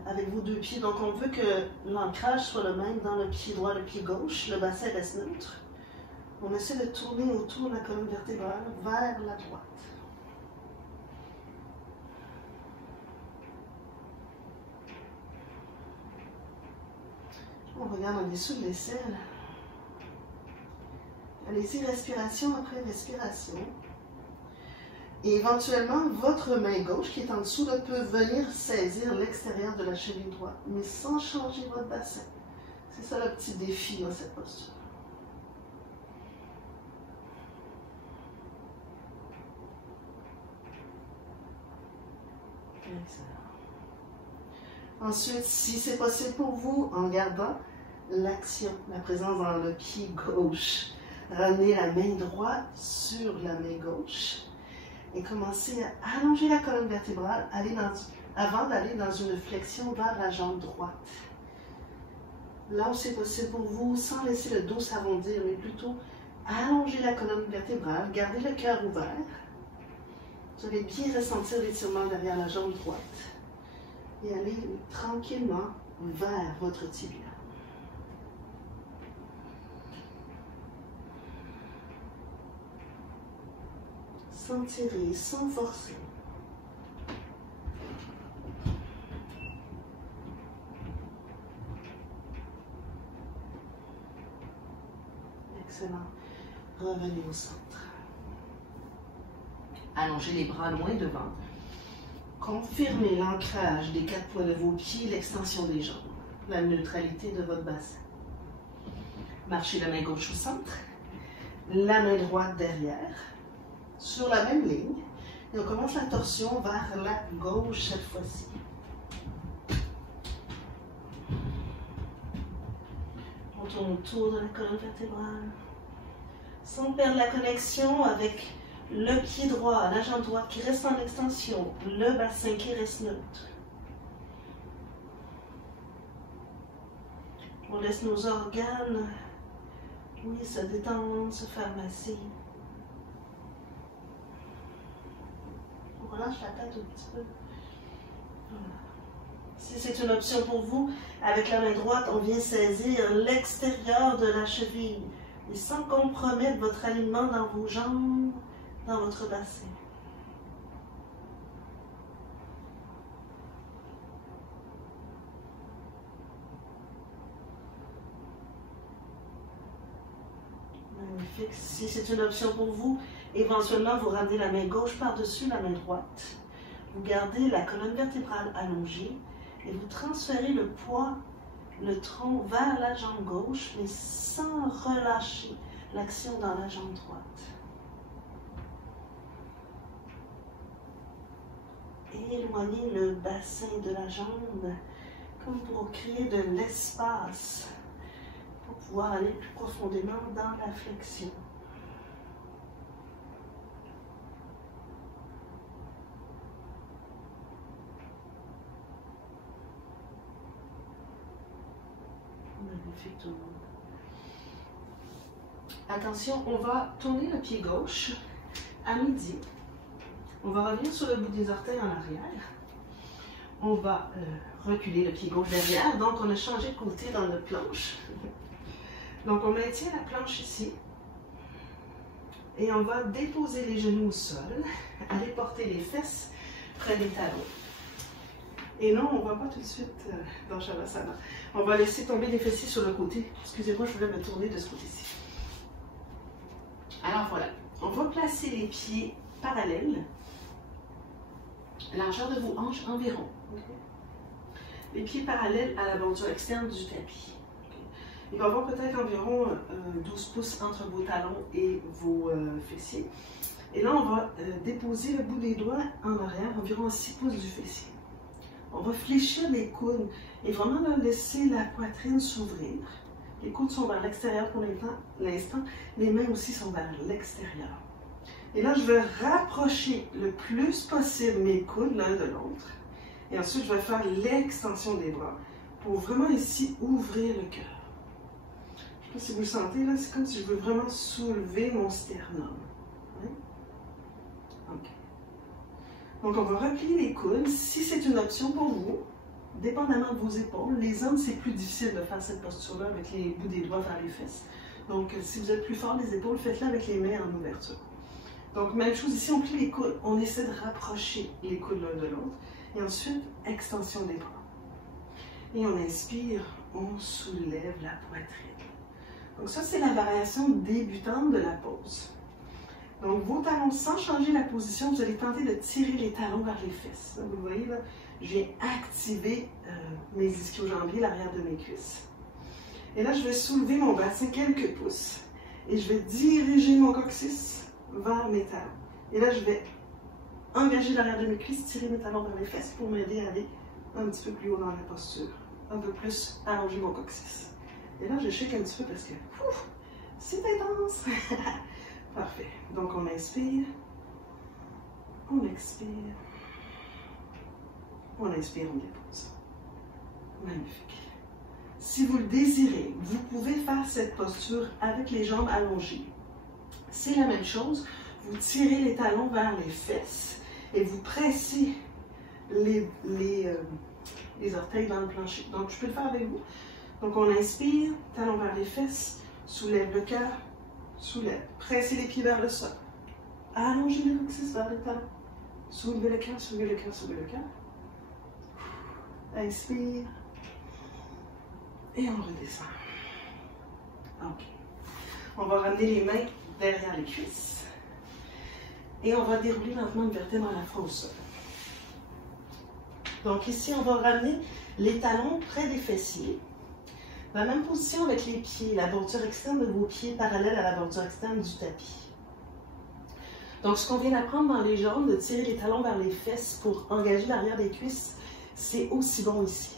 avec vos deux pieds. Donc, on veut que l'ancrage soit le même dans le pied droit et le pied gauche. Le bassin reste neutre. On essaie de tourner autour de la colonne vertébrale vers la droite. On regarde en dessous de l'aisselle. Allez-y, respiration après respiration. Et éventuellement, votre main gauche qui est en dessous là, peut venir saisir l'extérieur de la cheville droite, mais sans changer votre bassin. C'est ça le petit défi dans cette posture. Excellent. Ensuite, si c'est possible pour vous, en gardant l'action, la présence dans le pied gauche, ramenez la main droite sur la main gauche et commencez à allonger la colonne vertébrale avant d'aller dans une flexion vers la jambe droite. Là où c'est possible pour vous, sans laisser le dos s'arrondir, mais plutôt allonger la colonne vertébrale, gardez le cœur ouvert. Vous allez bien ressentir l'étirement derrière la jambe droite et aller tranquillement vers votre tibia. Sans tirer, sans forcer. Excellent. Revenez au centre. Allongez les bras loin devant. Confirmez l'ancrage des quatre points de vos pieds, l'extension des jambes, la neutralité de votre bassin. Marchez la main gauche au centre, la main droite derrière, sur la même ligne. Et on commence la torsion vers la gauche cette fois-ci. On tourne autour de la colonne vertébrale, sans perdre la connexion avec le pied droit, la jambe droite qui reste en extension, le bassin qui reste neutre. On laisse nos organes, oui, se détendre, se faire masser. On relâche la tête un petit peu. Voilà. Si c'est une option pour vous, avec la main droite, on vient saisir l'extérieur de la cheville et sans compromettre votre alignement dans vos jambes, dans votre bassin. Magnifique. Si c'est une option pour vous, éventuellement vous ramenez la main gauche par-dessus la main droite. Vous gardez la colonne vertébrale allongée et vous transférez le poids, le tronc vers la jambe gauche, mais sans relâcher l'action dans la jambe droite. Éloignez le bassin de la jambe comme pour créer de l'espace pour pouvoir aller plus profondément dans la flexion. Magnifique tout le monde. Attention, on va tourner le pied gauche à midi. On va revenir sur le bout des orteils en arrière. On va reculer le pied gauche derrière. Donc, on a changé de côté dans notre planche. Donc, on maintient la planche ici. Et on va déposer les genoux au sol. Aller porter les fesses près des talons. Et non, on ne va pas tout de suite dans Shavasana. On va laisser tomber les fessiers sur le côté. Excusez-moi, je voulais me tourner de ce côté-ci. Alors voilà, on va placer les pieds parallèles. Largeur de vos hanches environ. Okay. Les pieds parallèles à la bordure externe du tapis. Okay. Il va y avoir peut-être environ 12 pouces entre vos talons et vos fessiers. Et là, on va déposer le bout des doigts en arrière, environ 6 pouces du fessier. On va fléchir les coudes et vraiment laisser la poitrine s'ouvrir. Les coudes sont vers l'extérieur pour l'instant, les mains aussi sont vers l'extérieur. Et là, je vais rapprocher le plus possible mes coudes l'un de l'autre. Et ensuite, je vais faire l'extension des bras pour vraiment ici ouvrir le cœur. Je ne sais pas si vous le sentez, là, c'est comme si je veux vraiment soulever mon sternum. Oui? OK. Donc, on va replier les coudes. Si c'est une option pour vous, dépendamment de vos épaules, les hommes, c'est plus difficile de faire cette posture-là avec les bouts des doigts vers les fesses. Donc, si vous êtes plus fort les épaules, faites-le avec les mains en ouverture. Donc, même chose ici, on plie les coudes. On essaie de rapprocher les coudes l'un de l'autre. Et ensuite, extension des bras. Et on inspire, on soulève la poitrine. Donc ça, c'est la variation débutante de la pose. Donc vos talons, sans changer la position, vous allez tenter de tirer les talons vers les fesses. Donc, vous voyez là, j'ai activé mes ischio-jambiers, l'arrière de mes cuisses. Et là, je vais soulever mon bassin quelques pouces. Et je vais diriger mon coccyx vers mes talons. Et là, je vais engager l'arrière de mes cuisses, tirer mes talons vers les fesses pour m'aider à aller un petit peu plus haut dans la posture. Un peu plus allonger mon coccyx. Et là, je shake un petit peu parce que c'est intense. Parfait. Donc, on inspire. On expire. On inspire, on dépose. Magnifique. Si vous le désirez, vous pouvez faire cette posture avec les jambes allongées. C'est la même chose. Vous tirez les talons vers les fesses et vous pressez les orteils dans le plancher. Donc, je peux le faire avec vous. Donc, on inspire, talons vers les fesses, soulève le cœur, soulève. Pressez les pieds vers le sol. Allongez le coccyx vers les talons. Soulevez le cœur, soulevez le cœur, soulevez le cœur. Inspire. Et on redescend. OK. On va ramener les mains derrière les cuisses. Et on va dérouler lentement une vertèbre à la fois au sol. Donc ici, on va ramener les talons près des fessiers. La même position avec les pieds, la bordure externe de vos pieds parallèle à la bordure externe du tapis. Donc ce qu'on vient d'apprendre dans les jambes, de tirer les talons vers les fesses pour engager l'arrière des cuisses, c'est aussi bon ici.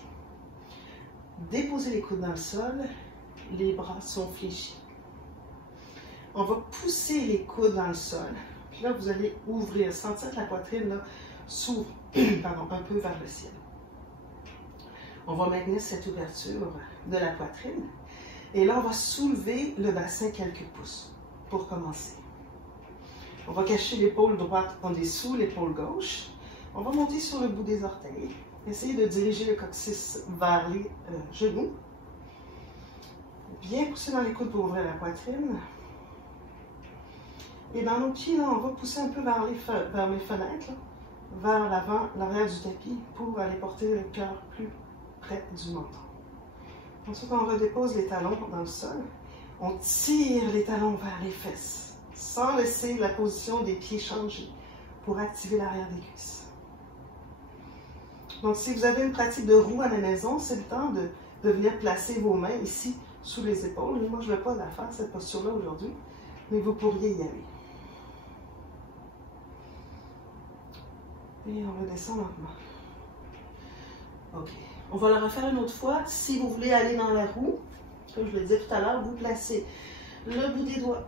Déposez les coudes dans le sol, les bras sont fléchis. On va pousser les coudes dans le sol. Puis là, vous allez ouvrir, sentir que la poitrine s'ouvre un peu vers le ciel. On va maintenir cette ouverture de la poitrine. Et là, on va soulever le bassin quelques pouces pour commencer. On va cacher l'épaule droite en dessous, l'épaule gauche. On va monter sur le bout des orteils. Essayez de diriger le coccyx vers les genoux. Bien pousser dans les coudes pour ouvrir la poitrine. Et dans nos pieds, là, on va pousser un peu vers les fenêtres, là, vers l'avant, l'arrière du tapis, pour aller porter le cœur plus près du menton. Ensuite, on redépose les talons dans le sol. On tire les talons vers les fesses, sans laisser la position des pieds changer, pour activer l'arrière des cuisses. Donc, si vous avez une pratique de roue à la maison, c'est le temps de venir placer vos mains ici, sous les épaules. Moi, je ne vais pas la faire, cette posture-là, aujourd'hui, mais vous pourriez y aller. Et on redescend lentement. OK. On va le refaire une autre fois. Si vous voulez aller dans la roue, comme je le disais tout à l'heure, vous placez le bout des doigts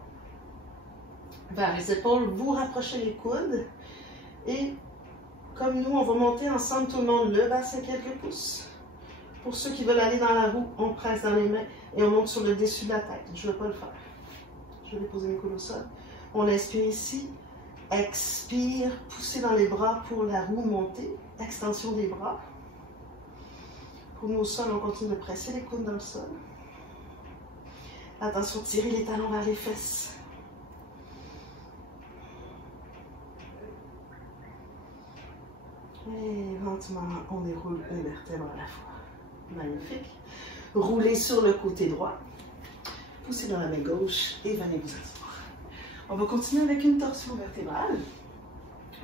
vers les épaules, vous rapprochez les coudes. Et comme nous, on va monter ensemble tout le monde le bassin quelques pouces. Pour ceux qui veulent aller dans la roue, on presse dans les mains et on monte sur le dessus de la tête. Je ne vais pas le faire. Je vais déposer mes coudes au sol. On inspire ici. Expire, poussez dans les bras pour la roue monter. Extension des bras. Pour nous au sol, on continue de presser les coudes dans le sol. Attention, tirez les talons vers les fesses. Et lentement, on déroule une vertèbre à la fois. Magnifique. Roulez sur le côté droit. Poussez dans la main gauche et venez vous asseoir. On va continuer avec une torsion vertébrale.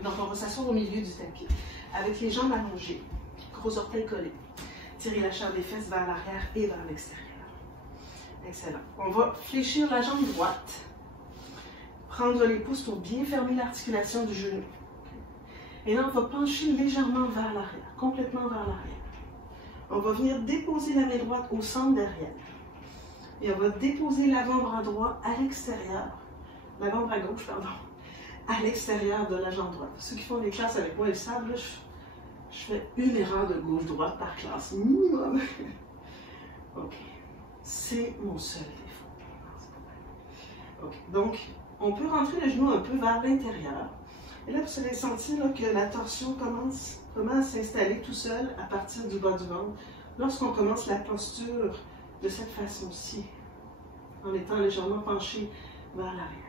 Donc, on va s'asseoir au milieu du tapis avec les jambes allongées, gros orteils collés. Tirez la chair des fesses vers l'arrière et vers l'extérieur. Excellent. On va fléchir la jambe droite. Prendre les pouces pour bien fermer l'articulation du genou. Et là, on va pencher légèrement vers l'arrière, complètement vers l'arrière. On va venir déposer la main droite au centre derrière. Et on va déposer l'avant-bras droit à l'extérieur. L'avant-bras gauche, pardon. À l'extérieur de la jambe droite. Ceux qui font des classes avec moi, ils savent, là, je Je fais une erreur de gauche-droite par classe minimum. OK. C'est mon seul défaut. OK. Donc, on peut rentrer le genou un peu vers l'intérieur. Et là, vous allez sentir là, que la torsion commence vraiment à s'installer tout seul à partir du bas du ventre lorsqu'on commence la posture de cette façon-ci, en étant légèrement penché vers l'arrière.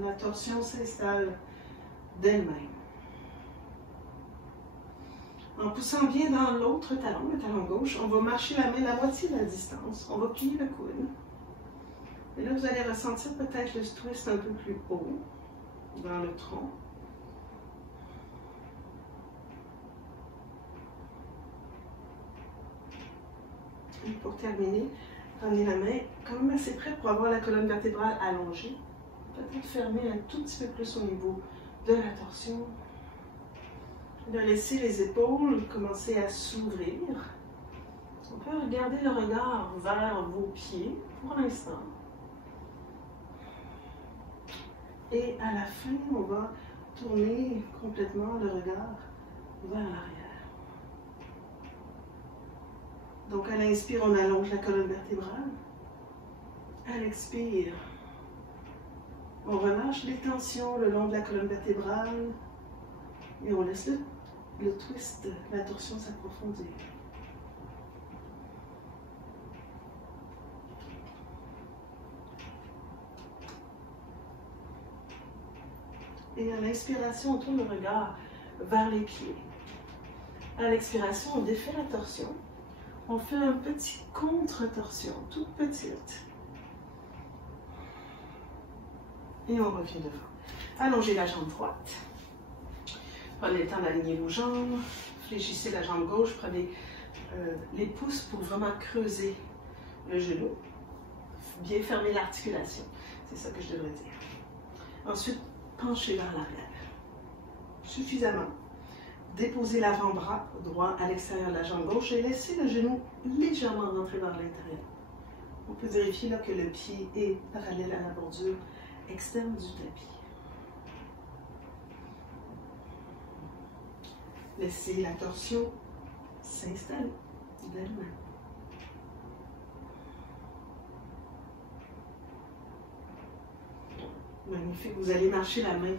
La torsion s'installe d'elle-même. En poussant bien dans l'autre talon, le talon gauche, on va marcher la main la moitié de la distance. On va plier le coude. Et là, vous allez ressentir peut-être le twist un peu plus haut dans le tronc. Et pour terminer, ramenez la main quand même assez près pour avoir la colonne vertébrale allongée. Peut-être fermer un tout petit peu plus au niveau de la torsion. De laisser les épaules commencer à s'ouvrir. On peut regarder le regard vers vos pieds pour l'instant. Et à la fin, on va tourner complètement le regard vers l'arrière. Donc à l'inspire, on allonge la colonne vertébrale. À l'expire, on relâche les tensions le long de la colonne vertébrale et on laisse le twist, la torsion s'approfondir. Et à l'inspiration, on tourne le regard vers les pieds. À l'expiration, on défait la torsion. On fait un petit contre-torsion, toute petite. Et on revient devant. Allongez la jambe droite. Prenez le temps d'aligner vos jambes. Fléchissez la jambe gauche. Prenez les pouces pour vraiment creuser le genou. Bien fermer l'articulation. C'est ça que je devrais dire. Ensuite, penchez vers l'arrière. Suffisamment. Déposez l'avant-bras droit à l'extérieur de la jambe gauche et laissez le genou légèrement rentrer vers l'intérieur. On peut vérifier là que le pied est parallèle à la bordure externe du tapis. Laissez la torsion s'installer d'elle-même. Magnifique. Vous allez marcher la main,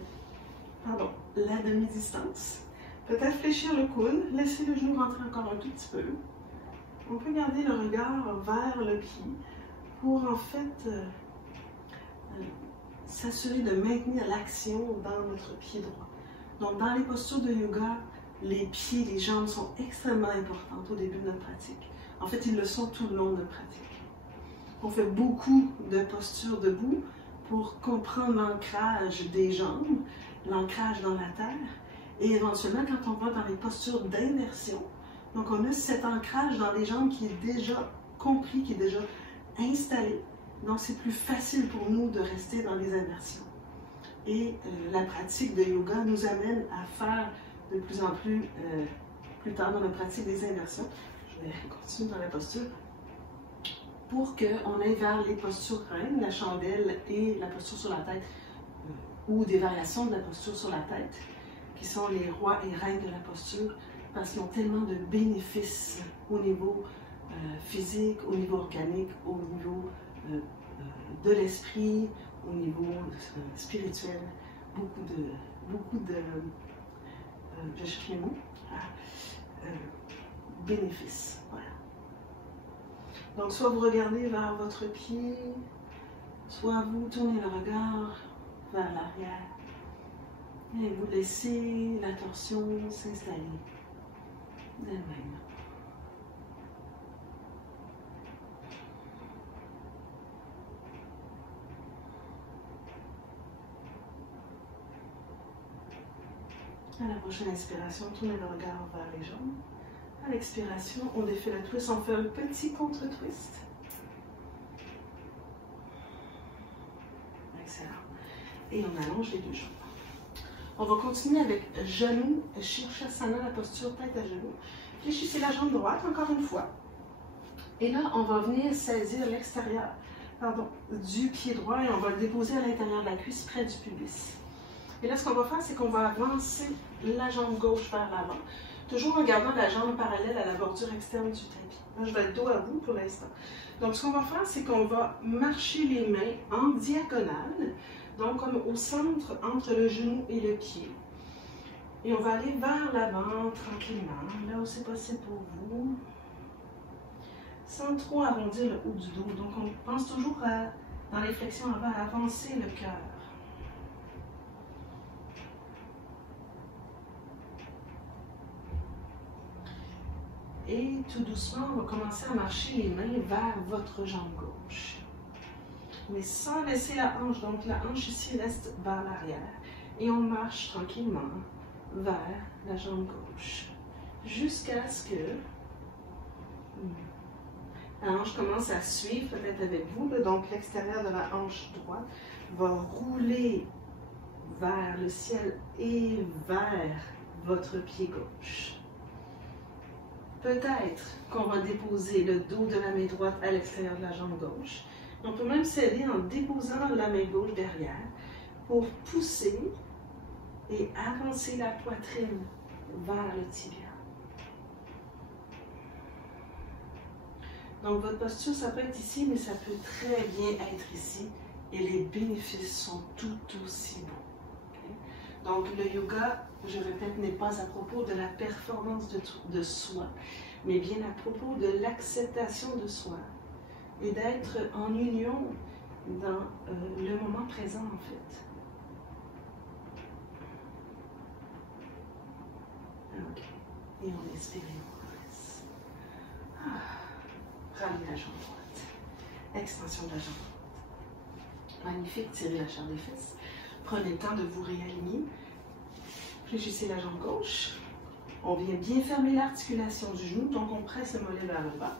la demi-distance. Peut-être fléchir le coude, laisser le genou rentrer encore un tout petit peu. On peut garder le regard vers le pied pour en fait s'assurer de maintenir l'action dans notre pied droit. Donc dans les postures de yoga, les pieds, les jambes sont extrêmement importantes au début de notre pratique. En fait, ils le sont tout le long de notre pratique. On fait beaucoup de postures debout pour comprendre l'ancrage des jambes, l'ancrage dans la terre. Et éventuellement, quand on va dans les postures d'inversion, donc on a cet ancrage dans les jambes qui est déjà compris, qui est déjà installé. Donc c'est plus facile pour nous de rester dans les inversions. Et la pratique de yoga nous amène à faire de plus en plus, plus tard dans la pratique des inversions. Je vais continuer dans la posture pour qu'on aille vers les postures reines, la chandelle et la posture sur la tête, ou des variations de la posture sur la tête, qui sont les rois et reines de la posture, parce qu'ils ont tellement de bénéfices au niveau physique, au niveau organique, au niveau de l'esprit, au niveau spirituel, beaucoup de je cherche les mots, bénéfices. Voilà. Donc, soit vous regardez vers votre pied, soit vous tournez le regard vers l'arrière et vous laissez la torsion s'installer d'elle-même. À la prochaine inspiration, tournez le regard vers les jambes. À l'expiration, on défait le twist, on fait un petit contre-twist. Excellent. Et on allonge les deux jambes. On va continuer avec genou, Shirshasana, la posture tête à genou. Fléchissez la jambe droite, encore une fois. Et là, on va venir saisir l'extérieur pardon, du pied droit et on va le déposer à l'intérieur de la cuisse près du pubis. Et là, ce qu'on va faire, c'est qu'on va avancer la jambe gauche vers l'avant, toujours en gardant la jambe parallèle à la bordure externe du tapis. Là, je vais être dos à vous pour l'instant. Donc, ce qu'on va faire, c'est qu'on va marcher les mains en diagonale, donc comme au centre entre le genou et le pied. Et on va aller vers l'avant tranquillement, là où c'est possible pour vous, sans trop arrondir le haut du dos. Donc, on pense toujours à, dans les flexions avant, à avancer le cœur. Et tout doucement, on va commencer à marcher les mains vers votre jambe gauche. Mais sans laisser la hanche, donc la hanche ici reste vers l'arrière. Et on marche tranquillement vers la jambe gauche. Jusqu'à ce que la hanche commence à suivre peut-être avec vous. Donc l'extérieur de la hanche droite va rouler vers le ciel et vers votre pied gauche. Peut-être qu'on va déposer le dos de la main droite à l'extérieur de la jambe gauche. On peut même s'aider en déposant la main gauche derrière pour pousser et avancer la poitrine vers le tibia. Donc votre posture, ça peut être ici, mais ça peut très bien être ici et les bénéfices sont tout aussi bons. Donc, le yoga, je répète, n'est pas à propos de la performance de soi, mais bien à propos de l'acceptation de soi et d'être en union dans le moment présent, en fait. OK. Et on inspire et on laisse. Ramenez la jambe droite. Extension de la jambe droite. Magnifique, tirez la chair des fesses. Prenez le temps de vous réaligner. Fléchissez la jambe gauche. On vient bien fermer l'articulation du genou, donc on presse le mollet vers le bas.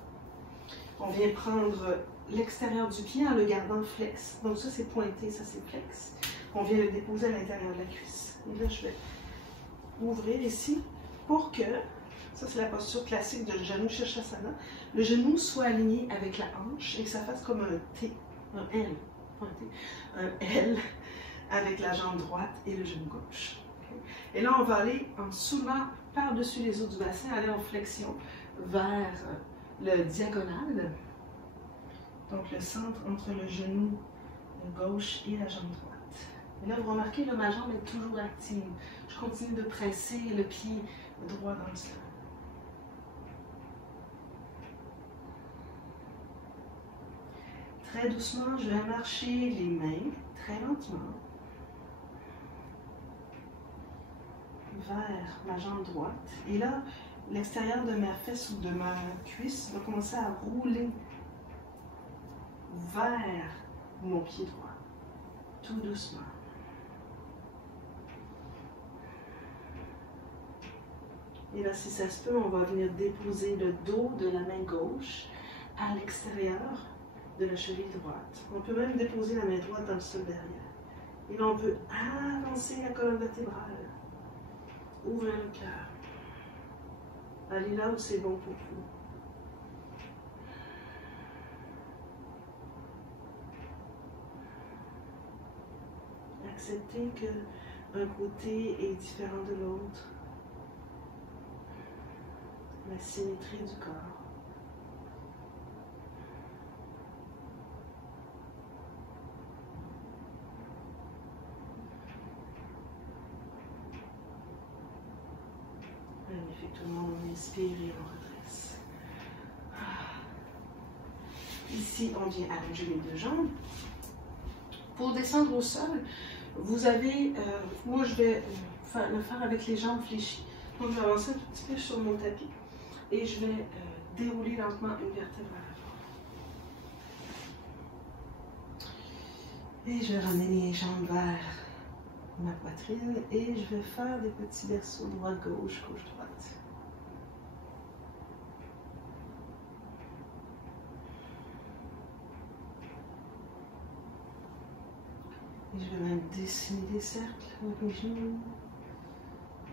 On vient prendre l'extérieur du pied en le gardant flex. Donc ça, c'est pointé, ça, c'est flex. On vient le déposer à l'intérieur de la cuisse. Et là, je vais ouvrir ici pour que, ça c'est la posture classique de genou Shirshasana, le genou soit aligné avec la hanche et que ça fasse comme un T, un L, pas un T, un L, avec la jambe droite et le genou gauche. Okay? Et là, on va aller en soulevant par-dessus les os du bassin, aller en flexion vers le diagonal. Donc, le centre entre le genou gauche et la jambe droite. Et là, vous remarquez, là, ma jambe est toujours active. Je continue de presser le pied droit dans le sol. Très doucement, je vais marcher les mains, très lentement, vers ma jambe droite. Et là, l'extérieur de ma fesse ou de ma cuisse va commencer à rouler vers mon pied droit, tout doucement. Et là, si ça se peut, on va venir déposer le dos de la main gauche à l'extérieur de la cheville droite. On peut même déposer la main droite dans le sol derrière. Et là, on peut avancer la colonne vertébrale. Ouvrir le cœur. Allez là où c'est bon pour vous. Acceptez qu'un côté est différent de l'autre. La symétrie du corps. Magnifique, tout le monde, on inspire et on redresse. Ici, on vient allonger les deux jambes. Pour descendre au sol, vous avez, moi je vais le faire avec les jambes fléchies. Donc je vais avancer un tout petit peu sur mon tapis et je vais dérouler lentement une vertèbre à l'avant. Et je vais ramener les jambes vers ma poitrine et je vais faire des petits berceaux droite-gauche, gauche-droite. Et je vais même dessiner des cercles avec mes genoux.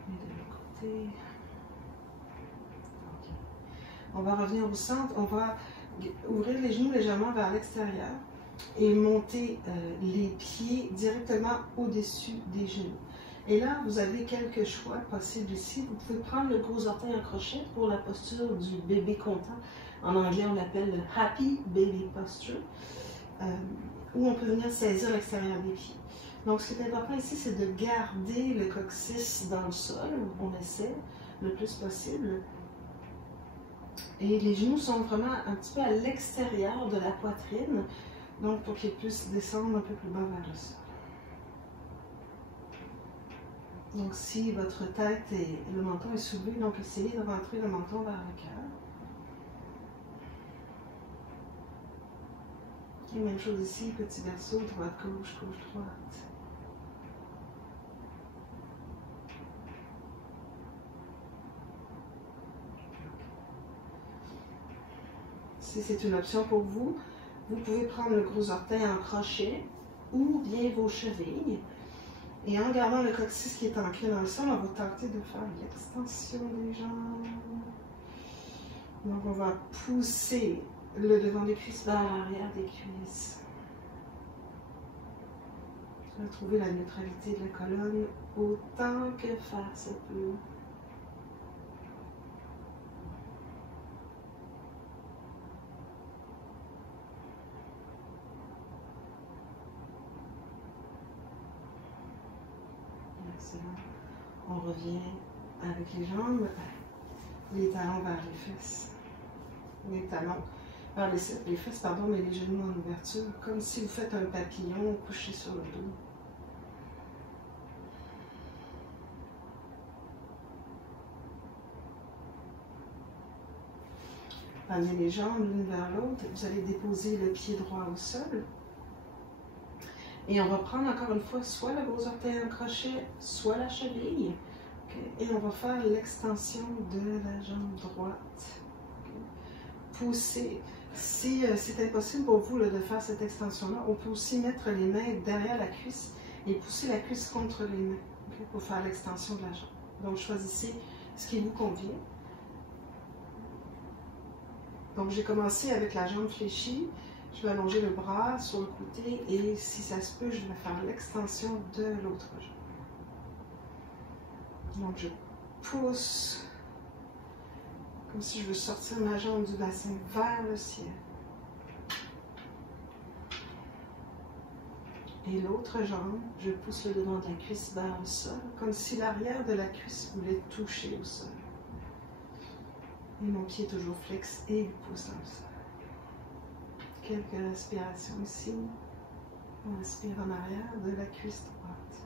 Et de l'autre côté. Okay. On va revenir au centre. On va ouvrir les genoux légèrement vers l'extérieur. et montez les pieds directement au-dessus des genoux. Et là, vous avez quelques choix possibles ici. Vous pouvez prendre le gros orteil en crochet pour la posture du bébé content. En anglais, on l'appelle le Happy Baby Posture, où on peut venir saisir l'extérieur des pieds. Donc, ce qui est important ici, c'est de garder le coccyx dans le sol. On essaie le plus possible. Et les genoux sont vraiment un petit peu à l'extérieur de la poitrine, donc pour qu'ils puissent descendre un peu plus bas vers le sol. Donc, si votre tête et le menton est soulevé, donc essayez de rentrer le menton vers le cœur. Et même chose ici, petit verso, droite, gauche, gauche, droite. Si c'est une option pour vous, vous pouvez prendre le gros orteil en crochet ou bien vos chevilles. Et en gardant le coccyx qui est ancré dans le sol, on va tenter de faire l'extension des jambes. Donc on va pousser le devant des cuisses vers l'arrière des cuisses. Retrouver la neutralité de la colonne autant que faire se peut. Excellent. On revient avec les jambes, les talons vers les fesses. Les talons vers les fesses, pardon, mais les genoux en ouverture, comme si vous faites un papillon couché sur le dos. Amenez les jambes l'une vers l'autre, vous allez déposer le pied droit au sol. Et on va prendre encore une fois soit le gros orteil en crochet, soit la cheville. Okay. Et on va faire l'extension de la jambe droite. Okay. Poussez. Si c'est impossible pour vous là, de faire cette extension-là, on peut aussi mettre les mains derrière la cuisse et pousser la cuisse contre les mains okay, pour faire l'extension de la jambe. Donc choisissez ce qui vous convient. Donc j'ai commencé avec la jambe fléchie. Je vais allonger le bras sur le côté et si ça se peut, je vais faire l'extension de l'autre jambe. Donc je pousse comme si je veux sortir ma jambe du bassin vers le ciel. Et l'autre jambe, je pousse le devant de la cuisse vers le sol, comme si l'arrière de la cuisse voulait toucher au sol. Et mon pied toujours flex et il pousse dans le sol. Quelques respirations ici. On inspire en arrière de la cuisse droite.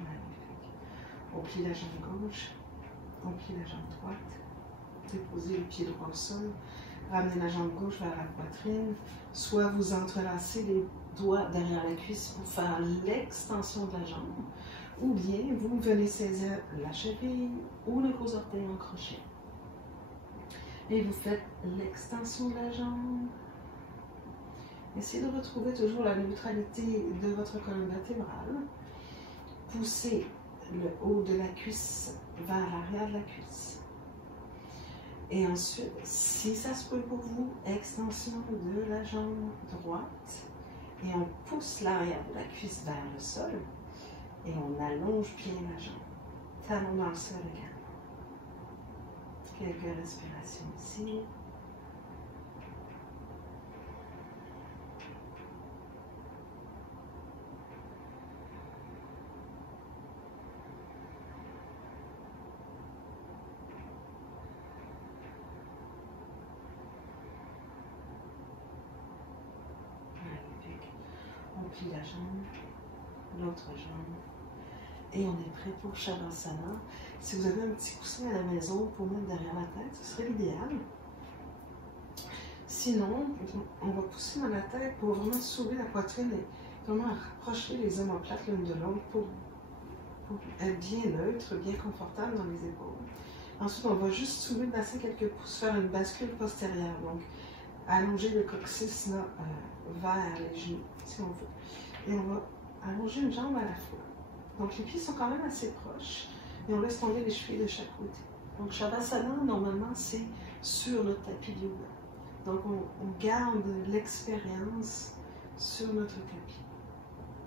Magnifique. On plie la jambe gauche, on plie la jambe droite. Déposez le pied droit au sol. Ramenez la jambe gauche vers la poitrine. Soit vous entrelacez les doigts derrière la cuisse pour faire l'extension de la jambe. Ou bien vous venez saisir la cheville ou le gros orteil en crochet. Et vous faites l'extension de la jambe. Essayez de retrouver toujours la neutralité de votre colonne vertébrale. Poussez le haut de la cuisse vers l'arrière de la cuisse. Et ensuite, si ça se peut pour vous, extension de la jambe droite. Et on pousse l'arrière de la cuisse vers le sol. Et on allonge bien la jambe. Talon dans le sol également. Quelques respirations ici. Magnifique. On plie la jambe, l'autre jambe. Et on est prêt pour Shavasana. Si vous avez un petit coussin à la maison pour mettre derrière la tête, ce serait l'idéal. Sinon, on va pousser dans la tête pour vraiment soulever la poitrine et vraiment rapprocher les omoplates l'une de l'autre pour être bien neutre, bien confortable dans les épaules. Ensuite, on va juste soulever le bassin quelques pouces, faire une bascule postérieure. Donc, allonger le coccyx là, vers les genoux, si on veut. Et on va allonger une jambe à la fois. Donc les pieds sont quand même assez proches et on laisse tomber les chevilles de chaque côté. Donc Shavasana, normalement, c'est sur notre tapis de yoga. Donc on garde l'expérience sur notre tapis.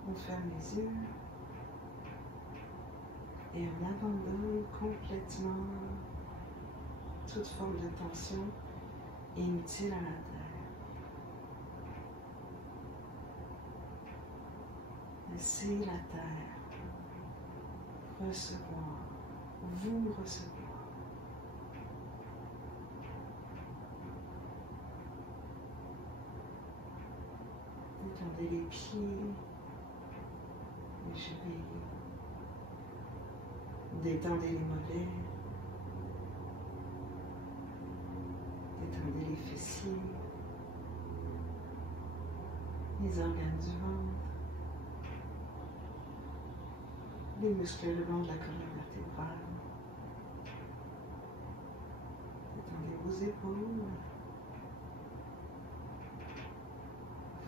On ferme les yeux et on abandonne complètement toute forme de tension inutile à la terre. Laissez la terre recevoir, vous recevoir. Détendez les pieds, les chevilles, détendez les mollets, détendez les fessiers, les organes du ventre, les muscles le long de la colonne vertébrale. Détendez vos épaules,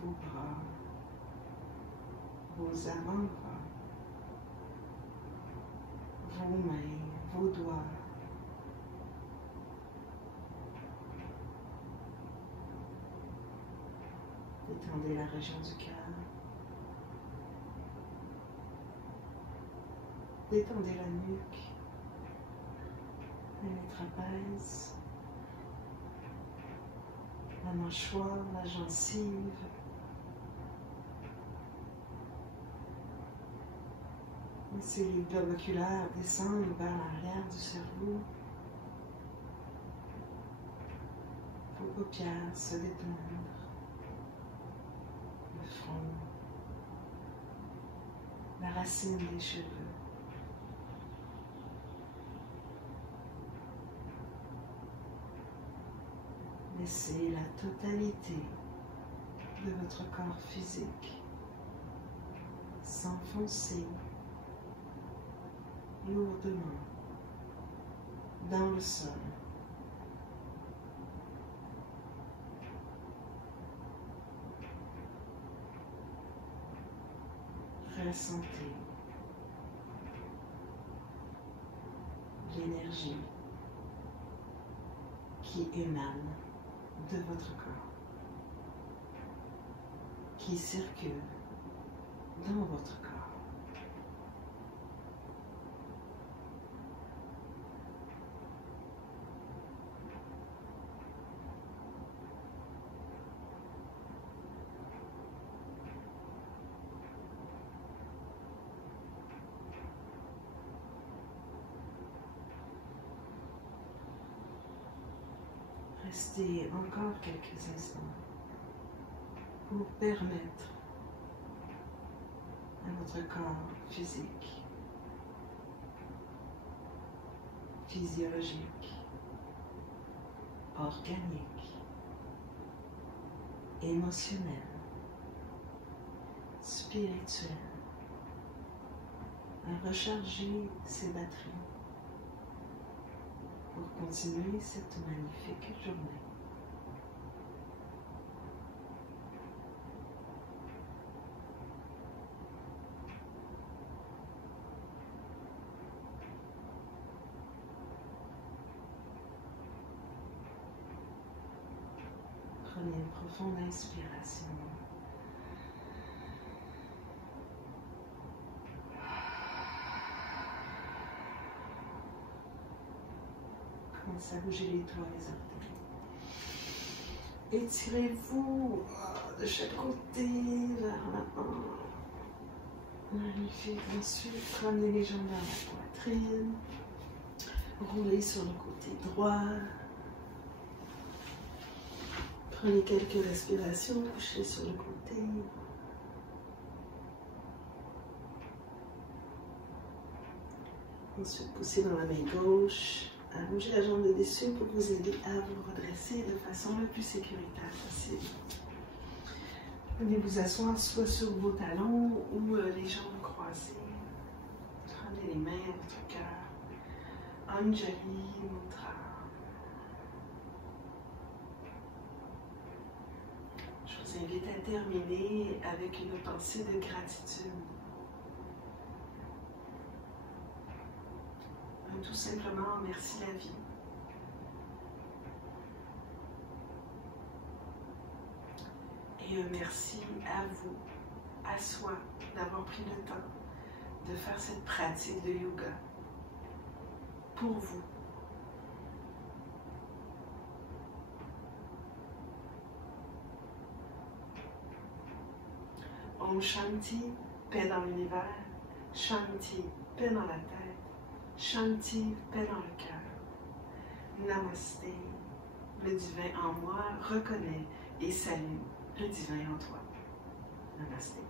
vos bras, vos avant-bras, vos mains, vos doigts. Détendez la région du cœur. Détendez la nuque, les trapèzes, la mâchoire, la gencive. Laissez les globes oculaires descendre vers l'arrière du cerveau. Vos paupières se détendent. Le front, la racine des cheveux. Laissez la totalité de votre corps physique s'enfoncer lourdement dans le sol. Ressentez l'énergie qui émane de votre corps, qui circule dans votre corps. Restez encore quelques instants pour permettre à votre corps physique, physiologique, organique, émotionnel, spirituel, à recharger ses batteries pour continuer cette magnifique journée. Prenez une profonde inspiration. Commencez à bouger les doigts, les orteils. Étirez-vous de chaque côté vers l'avant. Magnifique. Ensuite, ramenez les jambes vers la poitrine. Roulez sur le côté droit. Prenez quelques respirations, couchez sur le côté. Ensuite, poussez dans la main gauche. Allongez la jambe de dessus pour vous aider à vous redresser de façon la plus sécuritaire possible. Venez vous asseoir soit sur vos talons ou les jambes croisées. Prenez les mains à votre cœur. Anjali Mudra. Je vous invite à terminer avec une pensée de gratitude. tout simplement merci la vie. Et un merci à vous, à soi, d'avoir pris le temps de faire cette pratique de yoga pour vous. Om Shanti, paix dans l'univers, Shanti, paix dans la tête, Shanti, paix dans le cœur. Namasté, le divin en moi reconnaît et salue le divin en toi. Namasté.